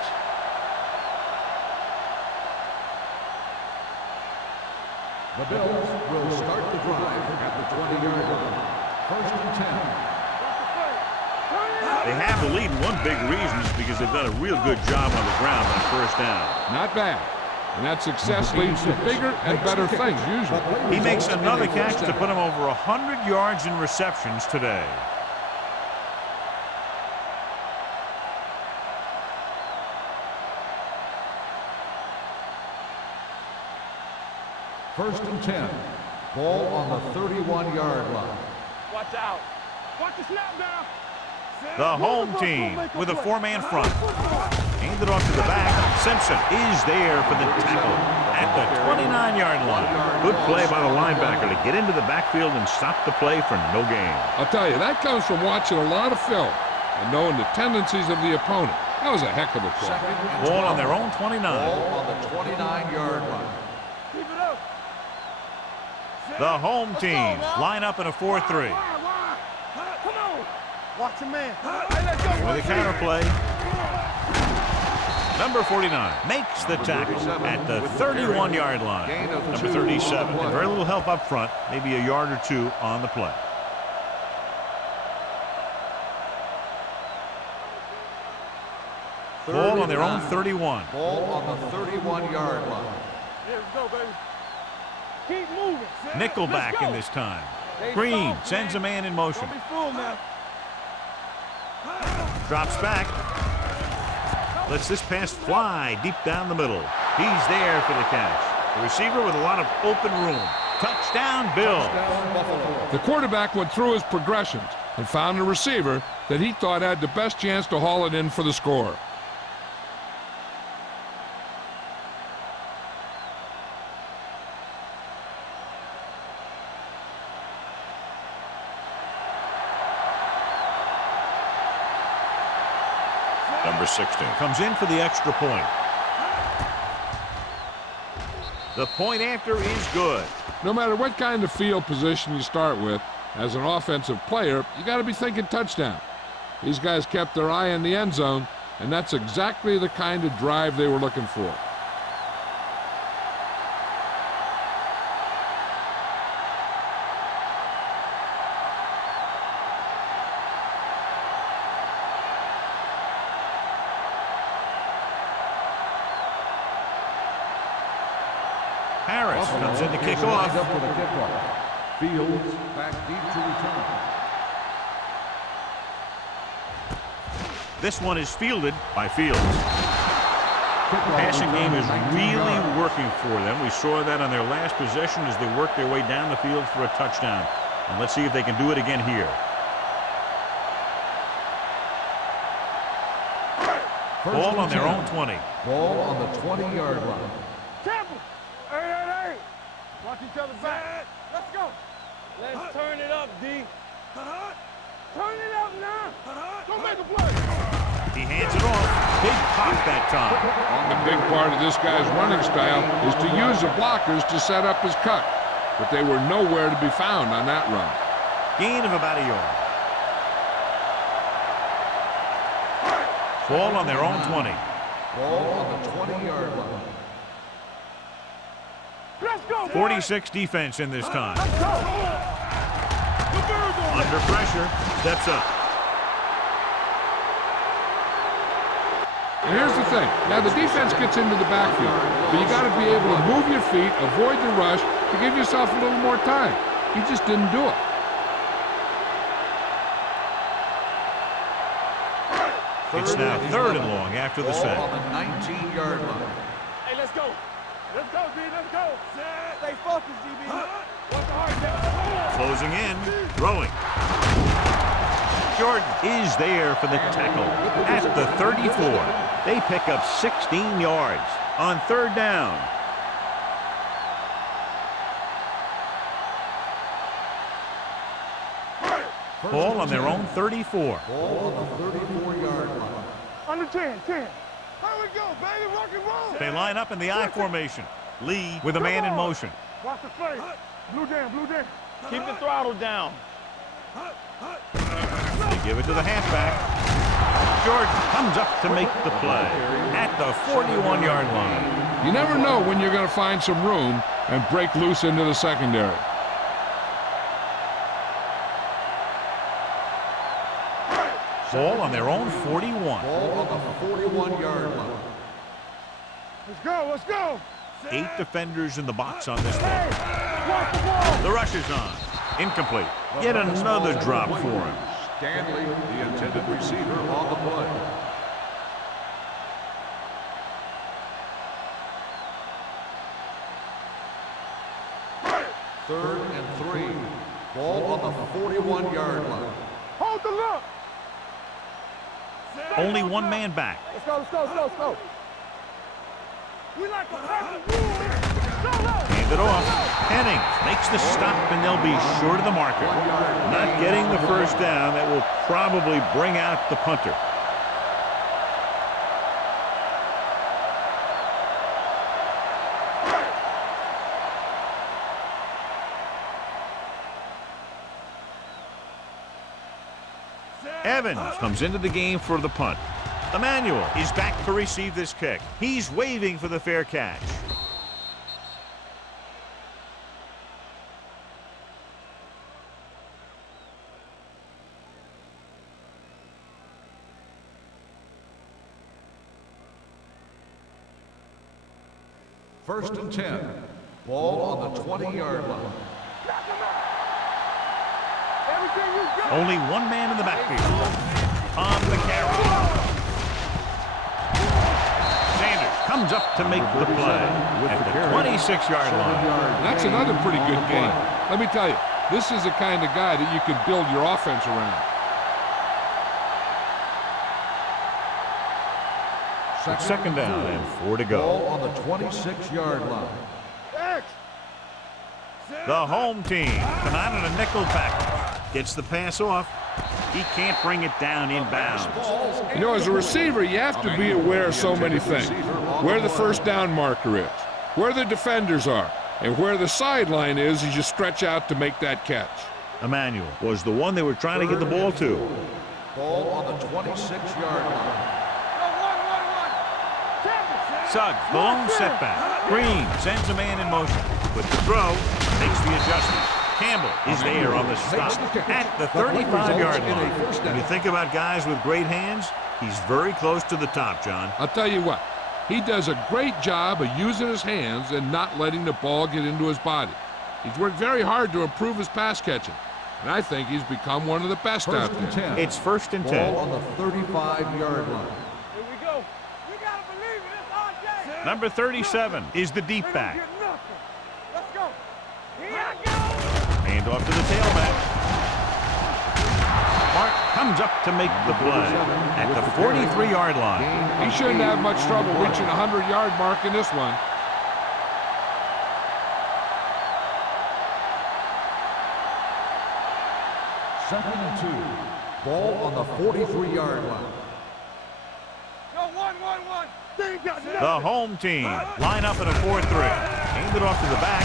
The Bills will start the drive at the 20-yard line. First and 10. They have the lead, and one big reason is because they've done a real good job on the ground on first down. Not bad. And that success leads to bigger and better things, usually. He makes another catch to put him over 100 yards in receptions today. First and 10. Ball on the 31-yard line. Watch out. Watch the snap down. The home team with a four-man front. Handed off to the back. Simpson is there for the tackle at the 29-yard line. Good play by the linebacker to get into the backfield and stop the play for no gain. I'll tell you, that comes from watching a lot of film and knowing the tendencies of the opponent. That was a heck of a play. Ball on their own 29. Ball on the 29-yard line. Keep it up. The home team line up in a 4-3. Come on. Watch your man. Hey, let's go. With a counter play. Number 49 makes the tackle at the 31-yard line. Number 37, and very little help up front, maybe a yard or two on the play. Ball on their own 31. Ball on the 31-yard line. There we go, baby. Keep moving. Nickelback in this time. Green sends a man in motion. Don't be fooled now. Drops back. Lets this pass fly deep down the middle. He's there for the catch. The receiver with a lot of open room. Touchdown, Bills. The quarterback went through his progressions and found a receiver that he thought had the best chance to haul it in for the score. Number 16 comes in for the extra point. The point after is good. No matter what kind of field position you start with, as an offensive player, you got to be thinking touchdown. These guys kept their eye on the end zone, and that's exactly the kind of drive they were looking for. Harris comes in to kick off. Up for the kickoff. Fields back deep to return. This one is fielded by Fields. Passing game is really working for them. We saw that on their last possession as they worked their way down the field for a touchdown. And let's see if they can do it again here. Ball on their own 20. Ball on the 20-yard line. Campbell. Hey. Watch each other back. Let's go. Let's turn it up, D. Turn it up now. Go make a play. He hands it off. Big pop that time. A big part of this guy's running style is to use the blockers to set up his cut, but they were nowhere to be found on that run. Gain of about a yard. Ball on their own 20. Ball on the 20-yard line. Let's go. 46 defense in this time. Let's go. The bird on Under pressure, steps up. And here's the thing. Now, the defense gets into the backfield, but you got to be able to move your feet, avoid the rush, to give yourself a little more time. He just didn't do it. It's now 3rd and long after the sack. On the 19-yard line. Hey, let's go. Let's go, D. Let's go. Stay focused, DB. What's the hard down? Closing in, throwing. Jordan is there for the tackle at the 34. They pick up 16 yards on 3rd down. Ball on their own 34. Ball on the 34-yard line. Under 10, 10. Here we go, baby. Rock and roll. They line up in the I formation. Lee with a man in motion. Watch the face. Blue down, blue down. Keep the throttle down. They give it to the halfback. Jordan comes up to make the play at the 41-yard line. You never know when you're going to find some room and break loose into the secondary. Ball on their own 41. Ball on the 41-yard line. Let's go, let's go. 8 defenders in the box on this one. Watch the ball. The rush is on. Incomplete. Yet another drop for him. Stanley, the intended receiver, on the play. Third and 3. Ball on the 41-yard line. Hold the look. Only one man back. Let's go, let's go, let's go, let's go. We like a perfect rule. Hand it off. Hennings makes the stop, and they'll be short of the marker. Not getting the first down. That will probably bring out the punter. Evans comes into the game for the punt. Emmanuel is back to receive this kick. He's waving for the fair catch. First and 10. Ball on the 20-yard line. Everything you got. Only one man in the backfield. On the carry. Sanders comes up to make the play at the 26-yard line. That's another pretty good game. Let me tell you, this is the kind of guy that you can build your offense around. It's 2nd down and 4 to go. Ball on the 26-yard line. The home team come out in a nickel package. Gets the pass off. He can't bring it down inbounds. You know, as a receiver, you have to be aware of so many things. Where the first down marker is, where the defenders are, and where the sideline is as you stretch out to make that catch. Emmanuel was the one they were trying to get the ball to. Ball on the 26-yard line. Suggs, the lone setback. Green sends a man in motion. With the throw, makes the adjustment. Campbell is there on the stop at the 35-yard line. When you think about guys with great hands, he's very close to the top, John. I'll tell you what, he does a great job of using his hands and not letting the ball get into his body. He's worked very hard to improve his pass catching, and I think he's become one of the best out there. It's 1st and 10. Ball on the 35-yard line. Here we go. You gotta believe it. It's our day. Number 37 is the deep back. Let's go. Here I go. Hand off to the tailback. Mark comes up to make the play at the 43-yard line. He shouldn't have much trouble reaching the 100-yard mark in this one. Second and 2. Ball on the 43-yard line. Go, 1-1-1. They ain't got nothing. The home team line up in a 4-3. Hand it off to the back.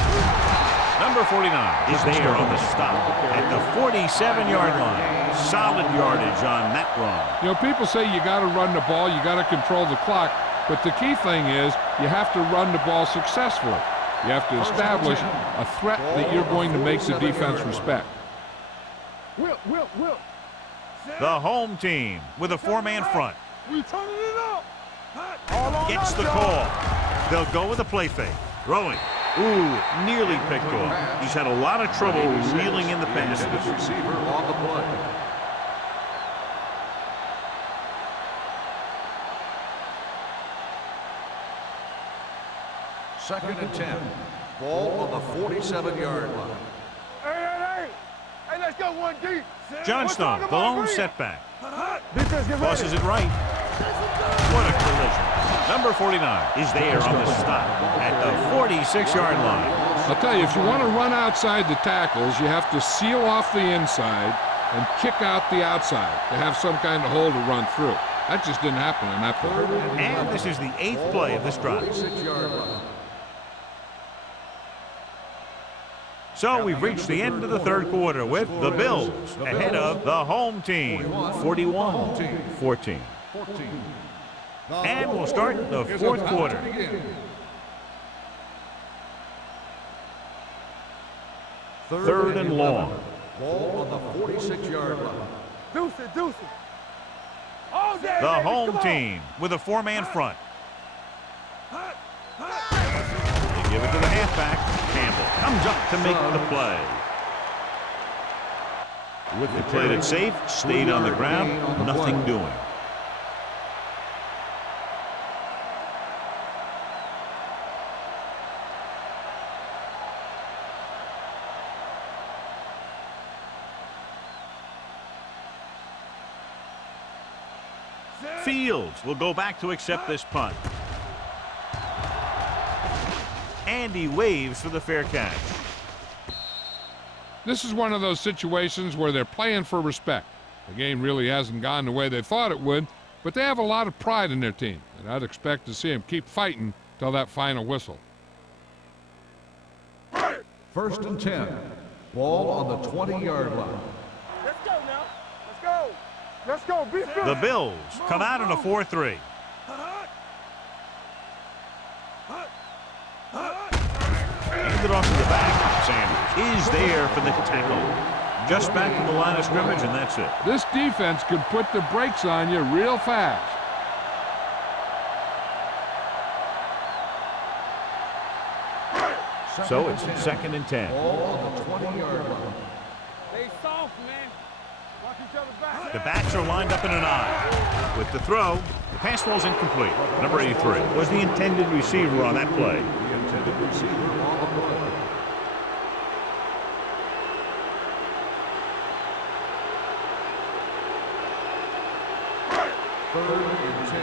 Number 49 is there on the stop at the 47-yard line. Solid yardage on that run. You know, people say you got to run the ball, you got to control the clock, but the key thing is you have to run the ball successfully. You have to establish a threat that you're going to make the defense respect. Will. The home team with a 4-man front. We turning it up. Gets the call. They'll go with a play fake. Throwing. Ooh, nearly picked off. He's had a lot of trouble reeling in the passes. Receiver on the play. Second and 10. Ball on the 47-yard line. Hey, let's go 1D. Johnstone, the lone setback. Defense, get Tosses it right. What a collision. Number 49 is there on the stop at the 46-yard line. I'll tell you, if you want to run outside the tackles, you have to seal off the inside and kick out the outside to have some kind of hole to run through. That just didn't happen on that play. And this is the 8th play of this drive. 46-yard line. So we've reached the end of the third quarter with the Bills ahead of the home team, 41-14. And we'll start the fourth quarter. Third and long. Ball on the 46-yard line. Deuce it. Oh, The home team with a 4-man front. They give it to the halfback. Campbell comes up to make the play. They played it safe, stayed on the ground, nothing doing. Fields will go back to accept this punt. And he waves for the fair catch. This is one of those situations where they're playing for respect. The game really hasn't gone the way they thought it would, but they have a lot of pride in their team, and I'd expect to see them keep fighting till that final whistle. First and 10. Ball on the 20-yard line. Let's go now. Let's go. Be good. The Bills come out in a 4-3. Handed off to the back. Sanders is there for the tackle. Just back to the line of scrimmage, and that's it. This defense could put the brakes on you real fast. So it's second and 10. Ball on the 20-yard line. Stay soft, man. Watch each other back. The backs are lined up in an I. With the throw, the pass falls incomplete. Number 83 was the intended receiver on that play. The intended receiver on the play. Third and 10.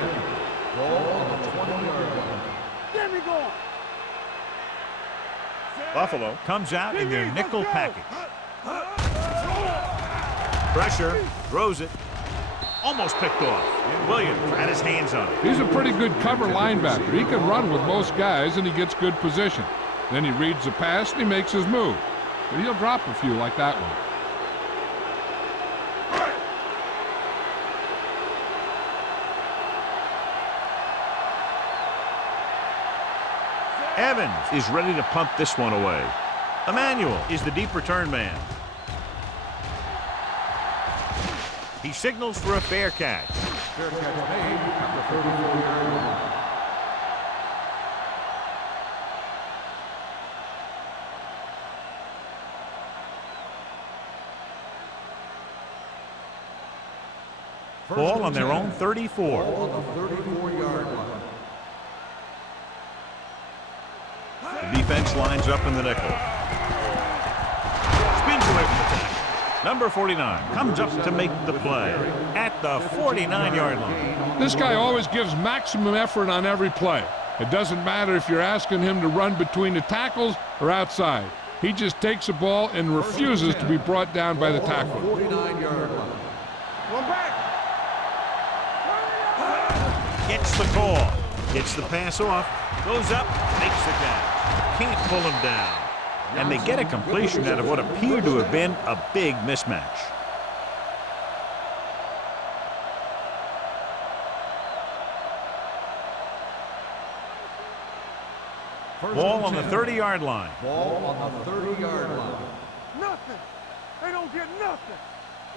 Ball on the 20-yard line. Get me going. Buffalo comes out in their nickel package. Pressure, throws it, almost picked off. Williams had his hands on it. He's a pretty good cover linebacker. He can run with most guys, and he gets good position. Then he reads the pass, and he makes his move. But he'll drop a few like that one. Evans is ready to punt this one away. Emmanuel is the deep return man. He signals for a fair catch. Fair catch made at the 34-yard line. Ball on their own 34. Ball on the 34-yard line. The defense lines up in the nickel. Spins away from the tackle. Number 49 comes up to make the play at the 49-yard line. This guy always gives maximum effort on every play. It doesn't matter if you're asking him to run between the tackles or outside. He just takes the ball and refuses to be brought down by the tackle. 49-yard line. One back. Gets the call. Gets the pass off. Goes up. Makes the catch. Can't pull him down. And they get a completion out of what appeared to have been a big mismatch. Ball on the 30-yard line. Ball on the 30-yard line. Nothing. They don't get nothing.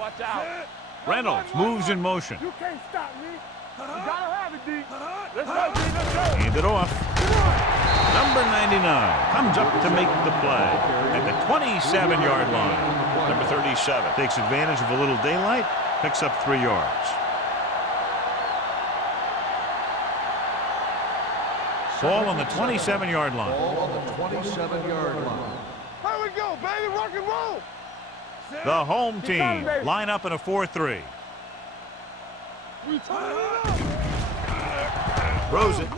Watch out. Reynolds moves in motion. You can't stop me. gotta have it, D. Let's go, D. Let's go. Hand it off. Number 99 comes up to make the play at the 27-yard line. Number 37 takes advantage of a little daylight, picks up 3 yards. Ball on the 27-yard line. Ball on the 27-yard line. Here we go, baby. Rock and roll. The home team line up in a 4-3. We turn it up. Throws it.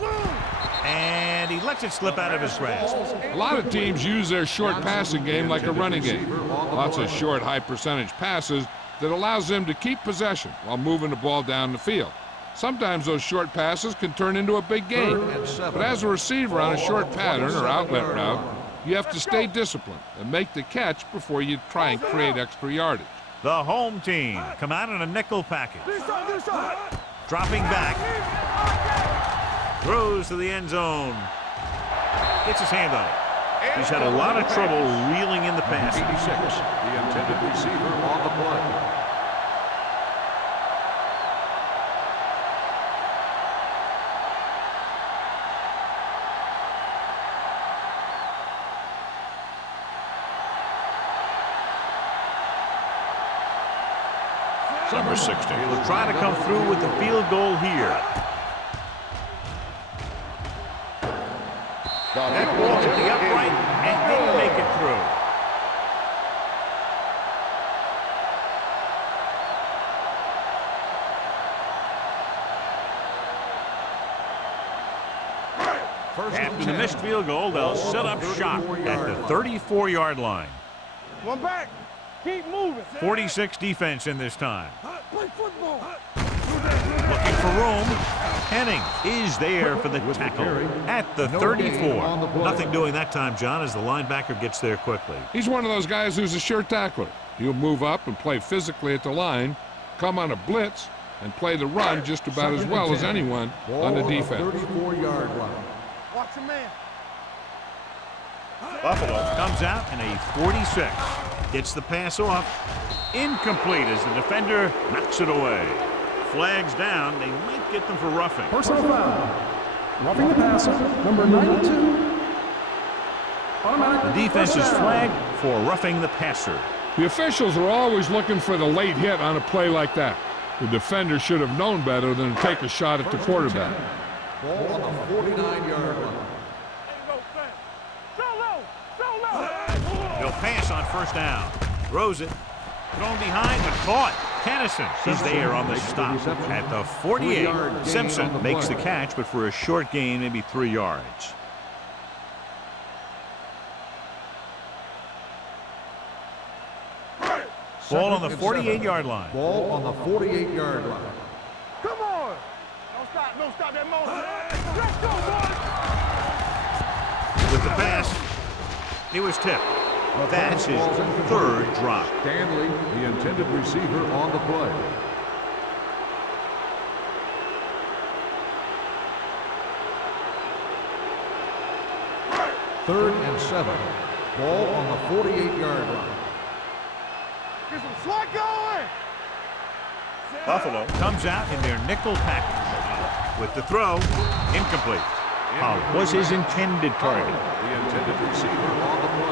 And he lets it slip out of his grasp. A lot of teams use their short passing game like a running game. Lots of short, high-percentage passes that allows them to keep possession while moving the ball down the field. Sometimes those short passes can turn into a big game. But as a receiver on a short pattern or outlet route, you have to stay disciplined and make the catch before you try and create extra yardage. The home team come out in a nickel package. Dropping back. Throws to the end zone. Gets his hand on it. He's had a lot of trouble reeling in the pass. 86, the intended receiver on the play. Number 60 will try to come through with the field goal here. That ball hit the upright and didn't make it through. After the missed field goal, they'll set up shop at the 34-yard line. One back. Keep moving. 46 defense in this time. Play football. Looking for room. Henning is there for the tackle at the 34. Nothing doing that time, John, as the linebacker gets there quickly. He's one of those guys who's a sure tackler. He'll move up and play physically at the line, come on a blitz, and play the run just about as well as anyone on the defense. 34-yard line. Watch a man. Buffalo comes out in a 46. Gets the pass off. Incomplete as the defender knocks it away. Flags down. They might get them for roughing. Personal foul. Roughing the passer, number 92. The defense is flagged for roughing the passer. The officials are always looking for the late hit on a play like that. The defender should have known better than to take a shot at the quarterback. Ball on the 49-yard line. He'll pass on first down. Throws it. Thrown behind, but caught. Tennyson is there on the stop at the 48. Simpson makes the catch, but for a short gain, maybe 3 yards. Ball on the 48-yard line. Ball on the 48-yard line. Come on. Don't stop that motion. Let's go, boys. With the pass, it was tipped. That's his 3rd drop. Stanley, the intended receiver, on the play. Third and 7. Ball on the 48-yard line. Get some swat going. Buffalo comes out in their nickel package. With the throw, incomplete. Pollard was his intended target. The intended receiver on the play.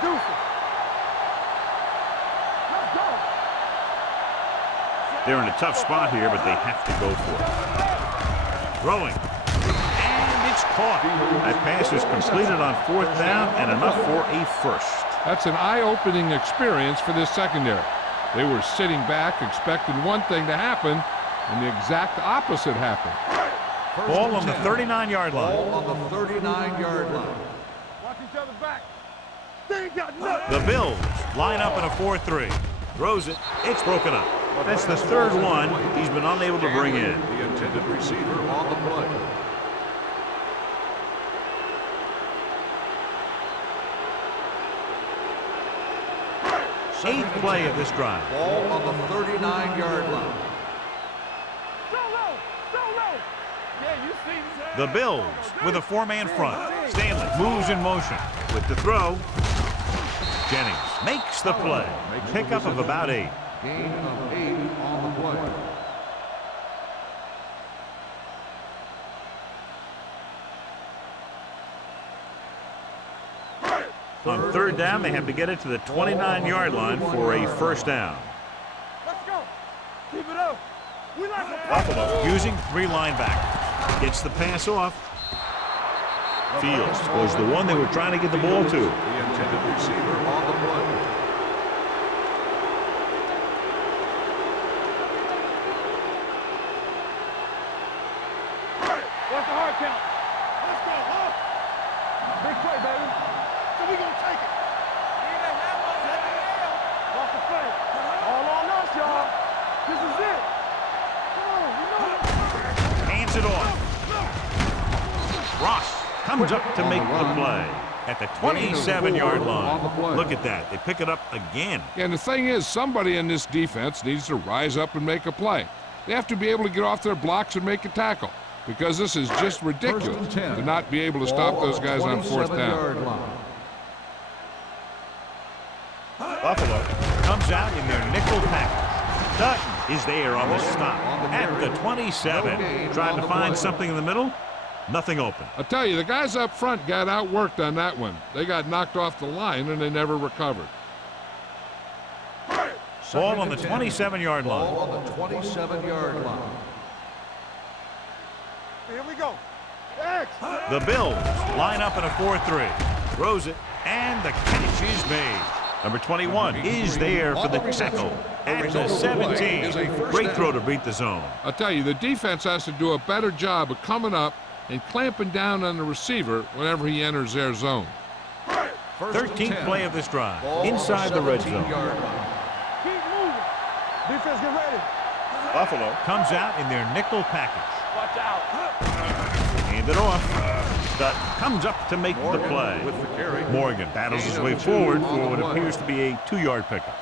Deuce it. Let's go. They're in a tough spot here, but they have to go for it. Throwing. And it's caught. That pass is completed on 4th down and enough for a first. That's an eye-opening experience for this secondary. They were sitting back expecting one thing to happen, and the exact opposite happened. Ball on the 39-yard line. Ball on the 39-yard line. Watch each other back. They ain't got nothing. The Bills line up in a 4-3. Throws it. It's broken up. That's the 3rd one he's been unable to bring in. The intended receiver on the play. Eighth play of this drive. Ball on the 39-yard line. So low. The Bills with a four-man front. Stanley moves in motion with the throw. Jennings makes the play. Pickup of about 8. Gain of 8 on the play. On third down, they have to get it to the 29-yard line for a first down. Let's go. Keep it up. We like it. Buffalo using 3 linebackers. Gets the pass off. Fields was the one they were trying to get the ball to. The intended receiver on the play. What's the hard count? Let's go, huh? Big play, baby. So we gonna take it. Off the play. All on us, y'all. This is it. Come on, you know it. Hands it off. Ross comes up to make the play at the 27-yard line. Look at that. They pick it up again. And the thing is, somebody in this defense needs to rise up and make a play. They have to be able to get off their blocks and make a tackle, because this is just ridiculous to not be able to stop those guys on fourth down. Buffalo comes out in their nickel package. Dutton is there on the stop at the 27. Trying to find something in the middle. Nothing open. I tell you, the guys up front got outworked on that one. They got knocked off the line and they never recovered. Ball on the 27-yard line. Ball on the 27-yard line. Here we go. The Bills line up in a 4-3. Throws it, and the catch is made. Number 21 is there for the tackle at the 17. Great throw to beat the zone. I'll tell you, the defense has to do a better job of coming up and clamping down on the receiver whenever he enters their zone. 13th play of this drive, inside the red zone. Keep moving. Defense, get ready. Buffalo comes out in their nickel package. Watch out. Hand it off. Dutton comes up to make the play. With the carry. Morgan battles his way forward for what appears to be a 2-yard pickup.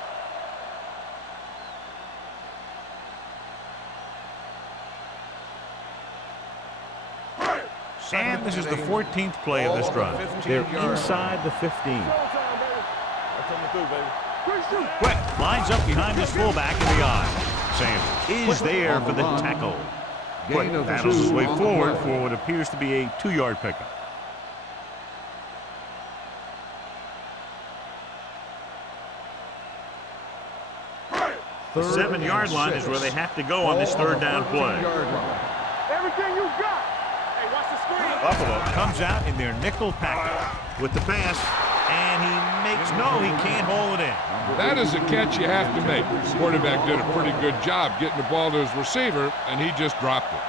And this is the 14th play of this drive. They're inside the 15. Quick lines up behind his fullback in the eye. Sanders is there for the tackle. Quick battles his way forward for what appears to be a 2-yard pickup. The 7-yard line is where they have to go on this third down play. Everything you got. Hey, watch the screen. Buffalo comes out in their nickel package with the pass, and he makes he can't hold it in. That is a catch you have to make. The quarterback did a pretty good job getting the ball to his receiver, and he just dropped it.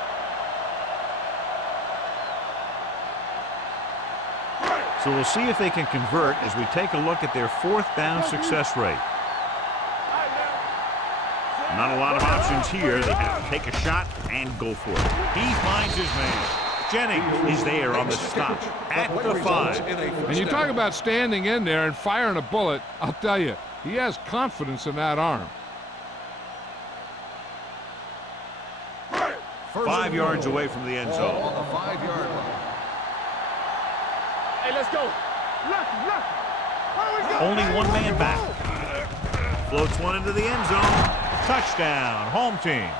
So we'll see if they can convert as we take a look at their fourth down success rate. Not a lot of options here. They have to take a shot and go for it. He finds his man. Jennings is there on the stop at the 5. And you talk about standing in there and firing a bullet, I'll tell you, he has confidence in that arm. 5 yards away from the end zone. On the 5-yard line. Hey, let's go. Left. Only one man back. Floats one into the end zone. Touchdown, home team.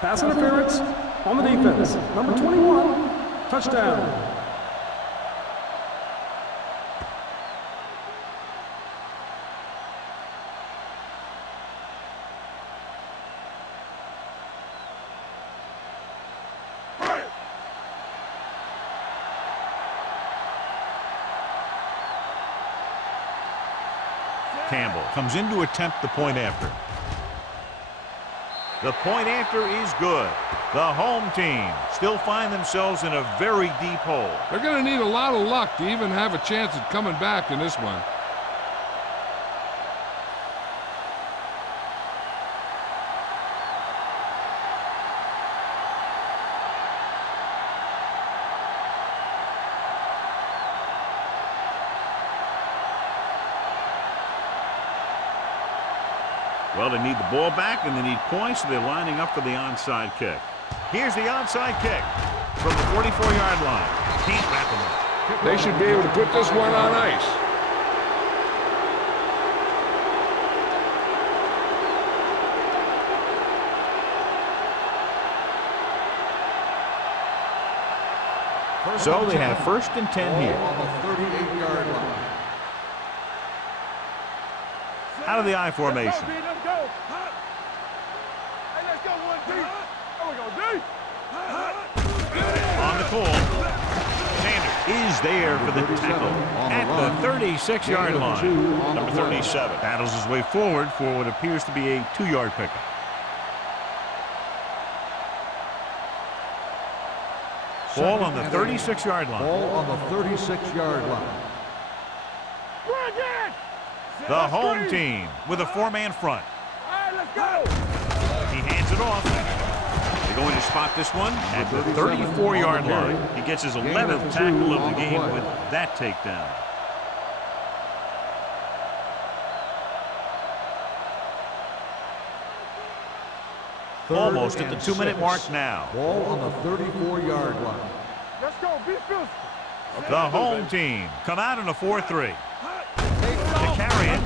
Pass interference on the defense. Number 21, touchdown. Campbell comes in to attempt the point after. The point after is good. The home team still find themselves in a very deep hole. They're going to need a lot of luck to even have a chance at coming back in this one. Well, they need the ball back, and they need points, so they're lining up for the onside kick. Here's the onside kick from the 44-yard line. Can't wrap him up. They should be able to put this one on ice. So they have 1st and 10 here. On the 38-yard line. Out of the I formation. Let's go, D. Let's go. Hey, let's go, 1D. There we go, D. On the call. Sanders is there for the tackle at the 36-yard line. Number 37 battles his way forward for what appears to be a 2-yard pickup. Ball on the 36-yard line. Ball on the 36-yard line. The home team with a 4-man front. All right, let's go. He hands it off. They're going to spot this one at the 34-yard line. He gets his 11th tackle of the game with that takedown. Almost at the 2-minute mark now. Ball on the 34-yard line. Let's go. Be physical. The home team come out in a 4-3. To carry it,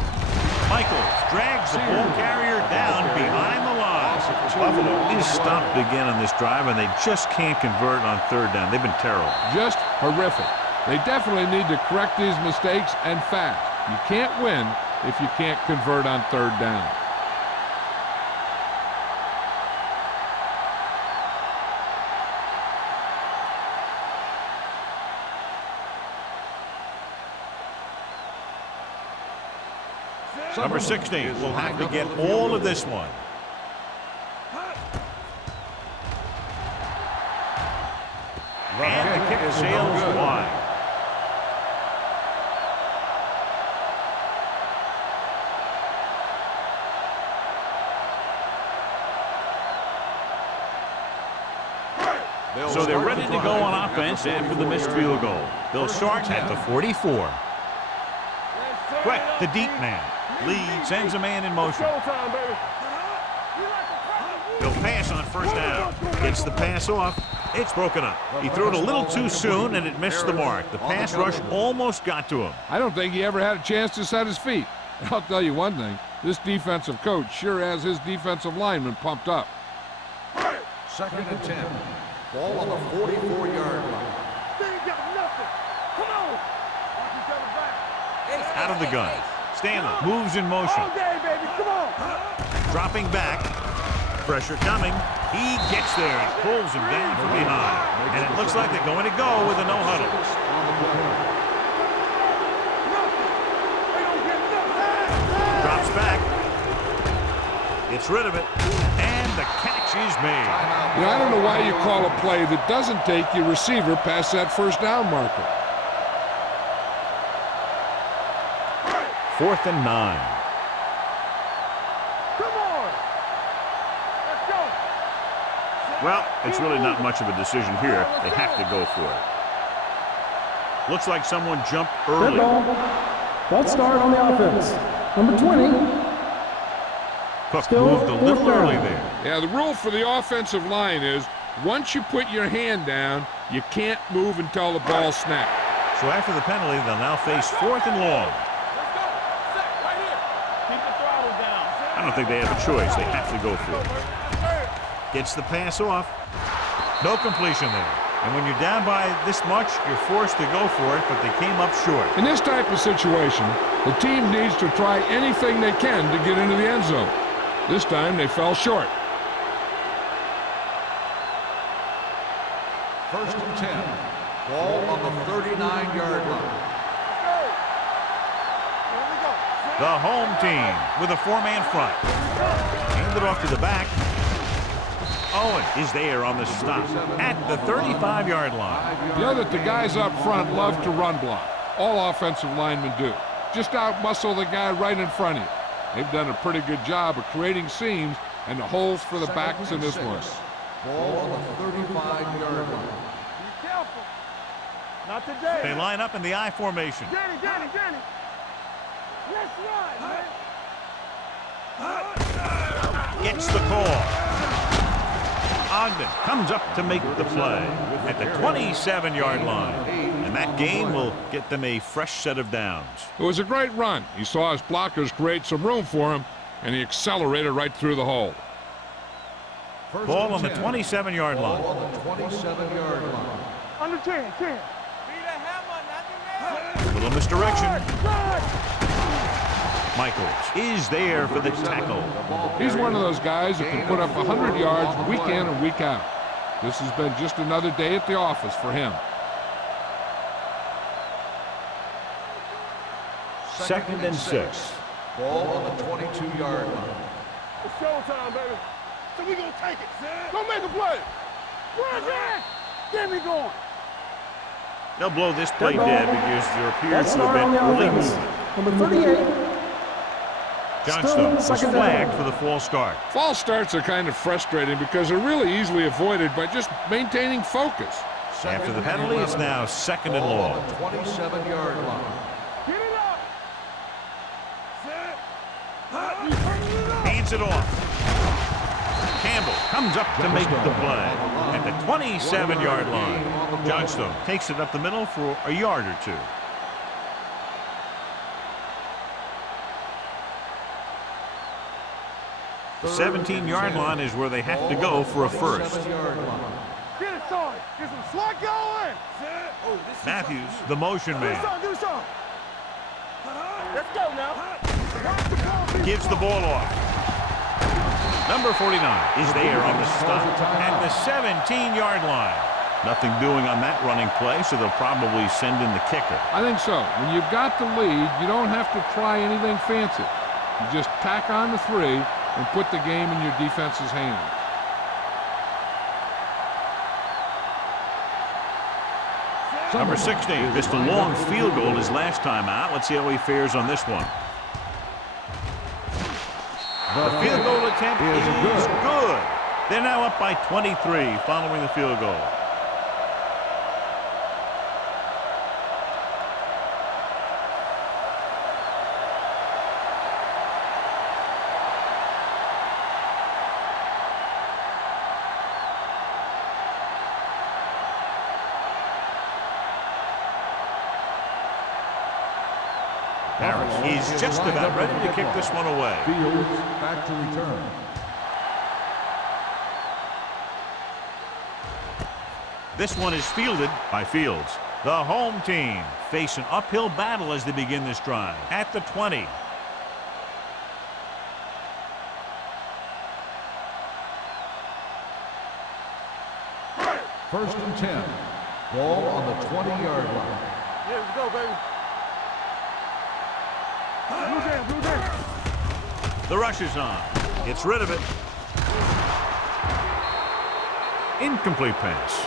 Michaels drags the ball carrier down behind the line. Buffalo is stopped again on this drive, and they just can't convert on 3rd down. They've been terrible. Just horrific. They definitely need to correct these mistakes and fast. You can't win if you can't convert on 3rd down. Number 16 will have to get all of this one. And the kick sails wide. So they're ready to go on offense after the missed field goal. They'll start at the 44. Quick, the deep man. Lead sends a man in motion. Showtime, baby. He'll pass on 1st down. Gets the pass off. It's broken up. He threw it a little too soon, and it missed the mark. The pass rush almost got to him. I don't think he ever had a chance to set his feet. I'll tell you one thing. This defensive coach sure has his defensive lineman pumped up. 2nd and 10. Ball on the 44-yard line. They ain't got nothing. Come on. Watch each other back. Out of the gun. Stanley moves in motion. All day, baby. Come on. Dropping back. Pressure coming. He gets there and pulls him down from behind. And it looks like they're going to go with a no huddle. Drops back. Gets rid of it. And the catch is made. You know, I don't know why you call a play that doesn't take your receiver past that 1st down marker. 4th and 9. Come on. Let's go. Well, it's really not much of a decision here. They have to go for it. Looks like someone jumped Dead early. ball. False start on the offense. Number 20. Cook Still moved a little 4th down. early there. Yeah, the rule for the offensive line is once you put your hand down, you can't move until the ball snaps. So after the penalty, they'll now face 4th and long. Let's go. Set right here. Keep the throttle down. I don't think they have a choice. They have to go for it. Gets the pass off. No completion there. And when you're down by this much, you're forced to go for it, but they came up short. In this type of situation, the team needs to try anything they can to get into the end zone. This time they fell short. 1st and 10. Ball on the 39-yard line. The home team with a 4-man front. Hand it off to the back. Owen is there on the stop at the 35-yard line. You know that the guys up front love to run block. All offensive linemen do. Just out-muscle the guy right in front of you. They've done a pretty good job of creating seams and the holes for the backs in this one. Ball on the 35-yard line. Be careful. Not today. They line up in the I formation. Danny. Let's run, man. Gets the call. Ogden comes up to make the play at the 27-yard line. And that gain will get them a fresh set of downs. It was a great run. He saw his blockers create some room for him, and he accelerated right through the hole. Ball on the 27-yard line. Ball on the 27-yard line. Under 10. A little misdirection. Michaels is there for the tackle. He's one of those guys that can put up 100 yards week in and week out. This has been just another day at the office for him. Second and 6. Ball on the 22-yard line. It's showtime, baby. So we gonna take it. Go make a play. Where's that? Get me going. They'll blow this play Dead ball. dead because there appears False to have start on been the early offense. movement. Number 38. Johnstone was second flagged down. for the false start. False starts are kind of frustrating because they're really easily avoided by just maintaining focus. After the penalty, it's now second and long. Ball on the 27-yard line. Get it up. Hands it off. Campbell comes up to make the play at the 27-yard line. Johnstone takes it up the middle for a yard or two. The 17-yard line is where they have to go for a first. 7-yard line. Get it started. Get some slack going. Matthews, the motion man, Do something. Let's go now. gives the ball off. Number 49 is there on the stop at the 17-yard line. Nothing doing on that running play, so they'll probably send in the kicker. I think so. When you've got the lead, you don't have to try anything fancy. You just tack on the 3 and put the game in your defense's hands. Number 16 missed a long field goal his last time out. Let's see how he fares on this one. The field goal attempt is good. They're now up by 23 following the field goal. Harris is just about ready to kick this one away. Fields back to return. This one is fielded by Fields. The home team face an uphill battle as they begin this drive at the 20. First and 10. Ball on the 20-yard line. Yeah, let's go, baby. Blue down. The rush is on. Gets rid of it. Incomplete pass.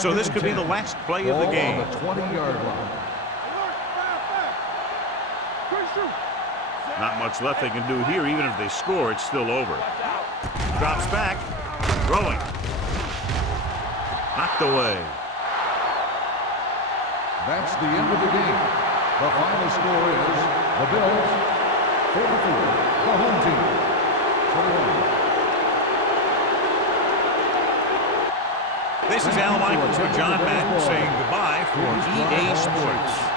So this could be the last play of the game. Ball on the 20-yard line. Not much left they can do here. Even if they score, it's still over. Drops back. Throwing. Knocked away. That's the end of the game. The final score is the Bills 44, the home team 21. This is Al Michaels with John Madden saying goodbye for EA Sports.